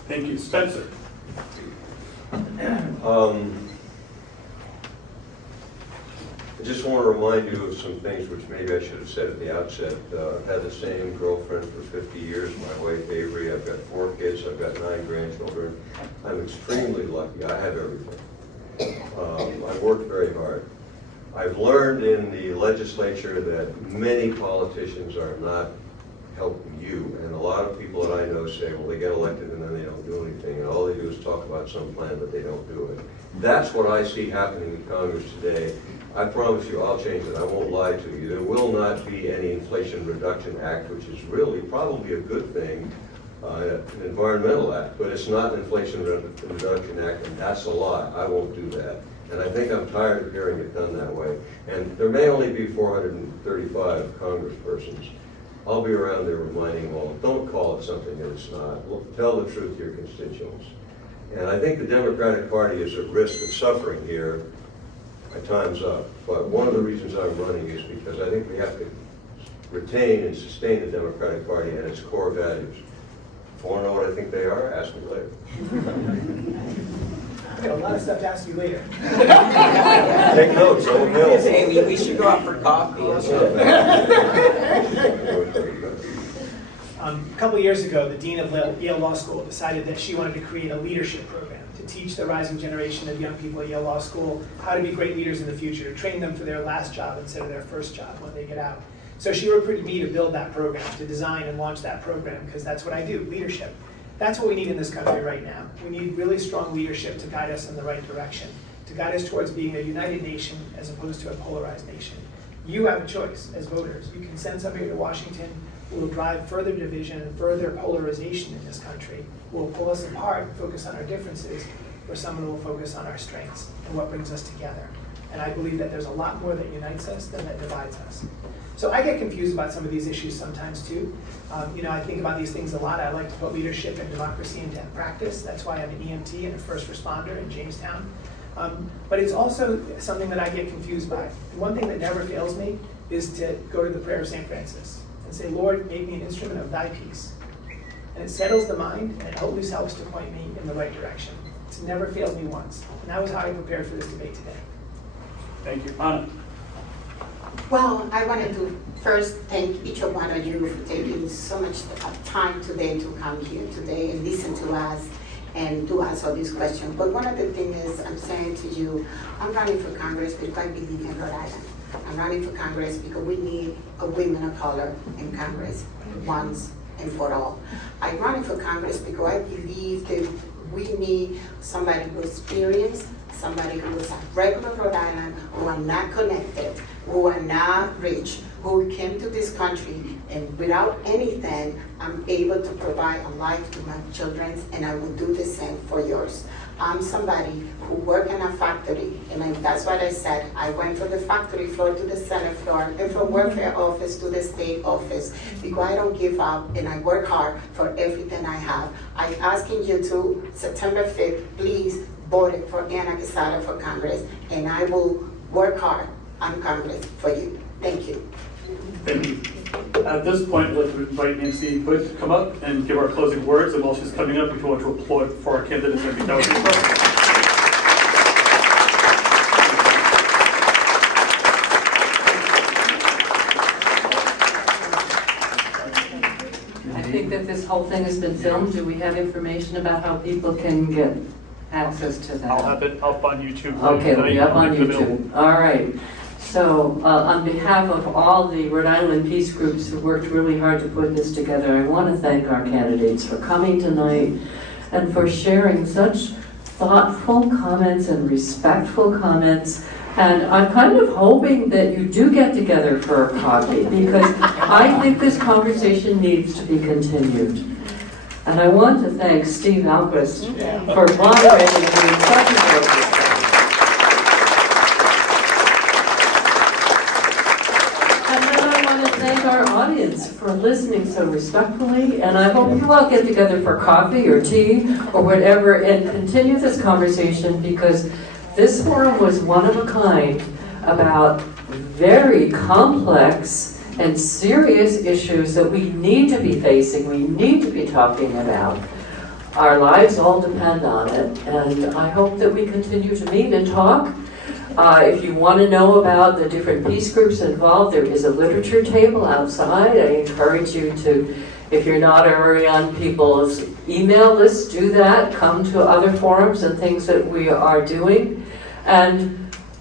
Thank you. Spencer? I just want to remind you of some things which maybe I should have said at the outset. I've had the same girlfriend for 50 years, my wife Avery. I've got 4 kids, I've got 9 grandchildren. I'm extremely lucky. I have everything. I've worked very hard. I've learned in the legislature that many politicians are not helping you. And a lot of people that I know say, well, they get elected and then they don't do anything. And all they do is talk about some plan, but they don't do it. That's what I see happening in Congress today. I promise you I'll change it. I won't lie to you. There will not be any Inflation Reduction Act, which is really probably a good thing, an environmental act, but it's not an Inflation Reduction Act, and that's a lie. I won't do that. And I think I'm tired of hearing it done that way. And there may only be 435 congresspersons. I'll be around there reminding them all, don't call it something that it's not. Tell the truth to your constituents. And I think the Democratic Party is at risk of suffering here. My time's up. But one of the reasons I'm running is because I think we have to retain and sustain the Democratic Party and its core values. If you want to know what I think they are, ask me later. I got a lot of stuff to ask you later. Take notes, I will know. Hey, we should go out for coffee. A couple of years ago, the dean of Yale Law School decided that she wanted to create a leadership program to teach the rising generation of young people at Yale Law School how to be great leaders in the future, to train them for their last job instead of their first job when they get out. So she recruited me to build that program, to design and launch that program, because that's what I do, leadership. That's what we need in this country right now. We need really strong leadership to guide us in the right direction, to guide us towards being a united nation as opposed to a polarized nation. You have a choice as voters. You can send somebody to Washington who will drive further division and further polarization in this country, who will pull us apart and focus on our differences, or someone who will focus on our strengths and what brings us together. And I believe that there's a lot more that unites us than that divides us. So I get confused about some of these issues sometimes too. I think about these things a lot. I like to put leadership and democracy into practice. That's why I'm an EMT and a first responder in Jamestown. But it's also something that I get confused by. One thing that never fails me is to go to the prayer of St. Francis and say, Lord, make me an instrument of thy peace. And it settles the mind, and it always helps to point me in the right direction. It's never failed me once. And that was how I prepared for this debate today. Thank you. Anna? Well, I wanted to first thank each one of you for taking so much time today to come here today and listen to us and to answer these questions. But one of the things is I'm saying to you, I'm running for Congress because I believe in Rhode Island. I'm running for Congress because we need a women of color in Congress once and for all. I'm running for Congress because I believe that we need somebody who experienced, somebody who is a regular Rhode Island, who are not connected, who are not rich, who came to this country and without anything, I'm able to provide a life to my children, and I will do the same for yours. I'm somebody who work in a factory, and that's what I said. I went from the factory floor to the Senate floor, and from welfare office to the state office, because I don't give up, and I work hard for everything I have. I'm asking you to, September 5th, please vote for Anna Quesada for Congress, and I will work hard on Congress for you. Thank you. Thank you. At this point, I'd like to invite Nancy Hood to come up and give our closing words. And while she's coming up, we want to applaud for our candidates. I think that would be perfect. I think that this whole thing has been filmed. Do we have information about how people can get access to that? I'll have it up on YouTube. Okay, it'll be up on Link available. YouTube. All right. So on behalf of all the Rhode Island peace groups who worked really hard to put this together, I want to thank our candidates for coming tonight and for sharing such thoughtful comments and respectful comments. And I'm kind of hoping that you do get together for a coffee, because I think this conversation needs to be continued. And I want to thank Steve Ahlquist for moderating and doing such a great job. And then I want to thank our audience for listening so respectfully, and I hope you all get together for coffee or tea or whatever and continue this conversation, because this forum was one of a kind about very complex and serious issues that we need to be facing, we need to be talking about. Our lives all depend on it, and I hope that we continue to meet and talk. If you want to know about the different peace groups involved, there is a literature table outside. I encourage you to, if you're not already on people's email list, do that. Come to other forums and things that we are doing. And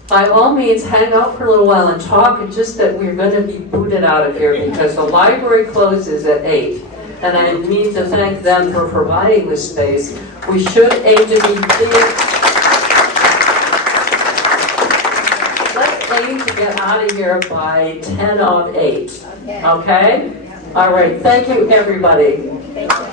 by all means, hang out for a little while and talk. It's just that we're going to be booted out of here because the library closes at 8. And I need to thank them for providing this space. We should aim to be let's aim to get out of here by 10 of 8. Okay? All right. Thank you, everybody. Thank you.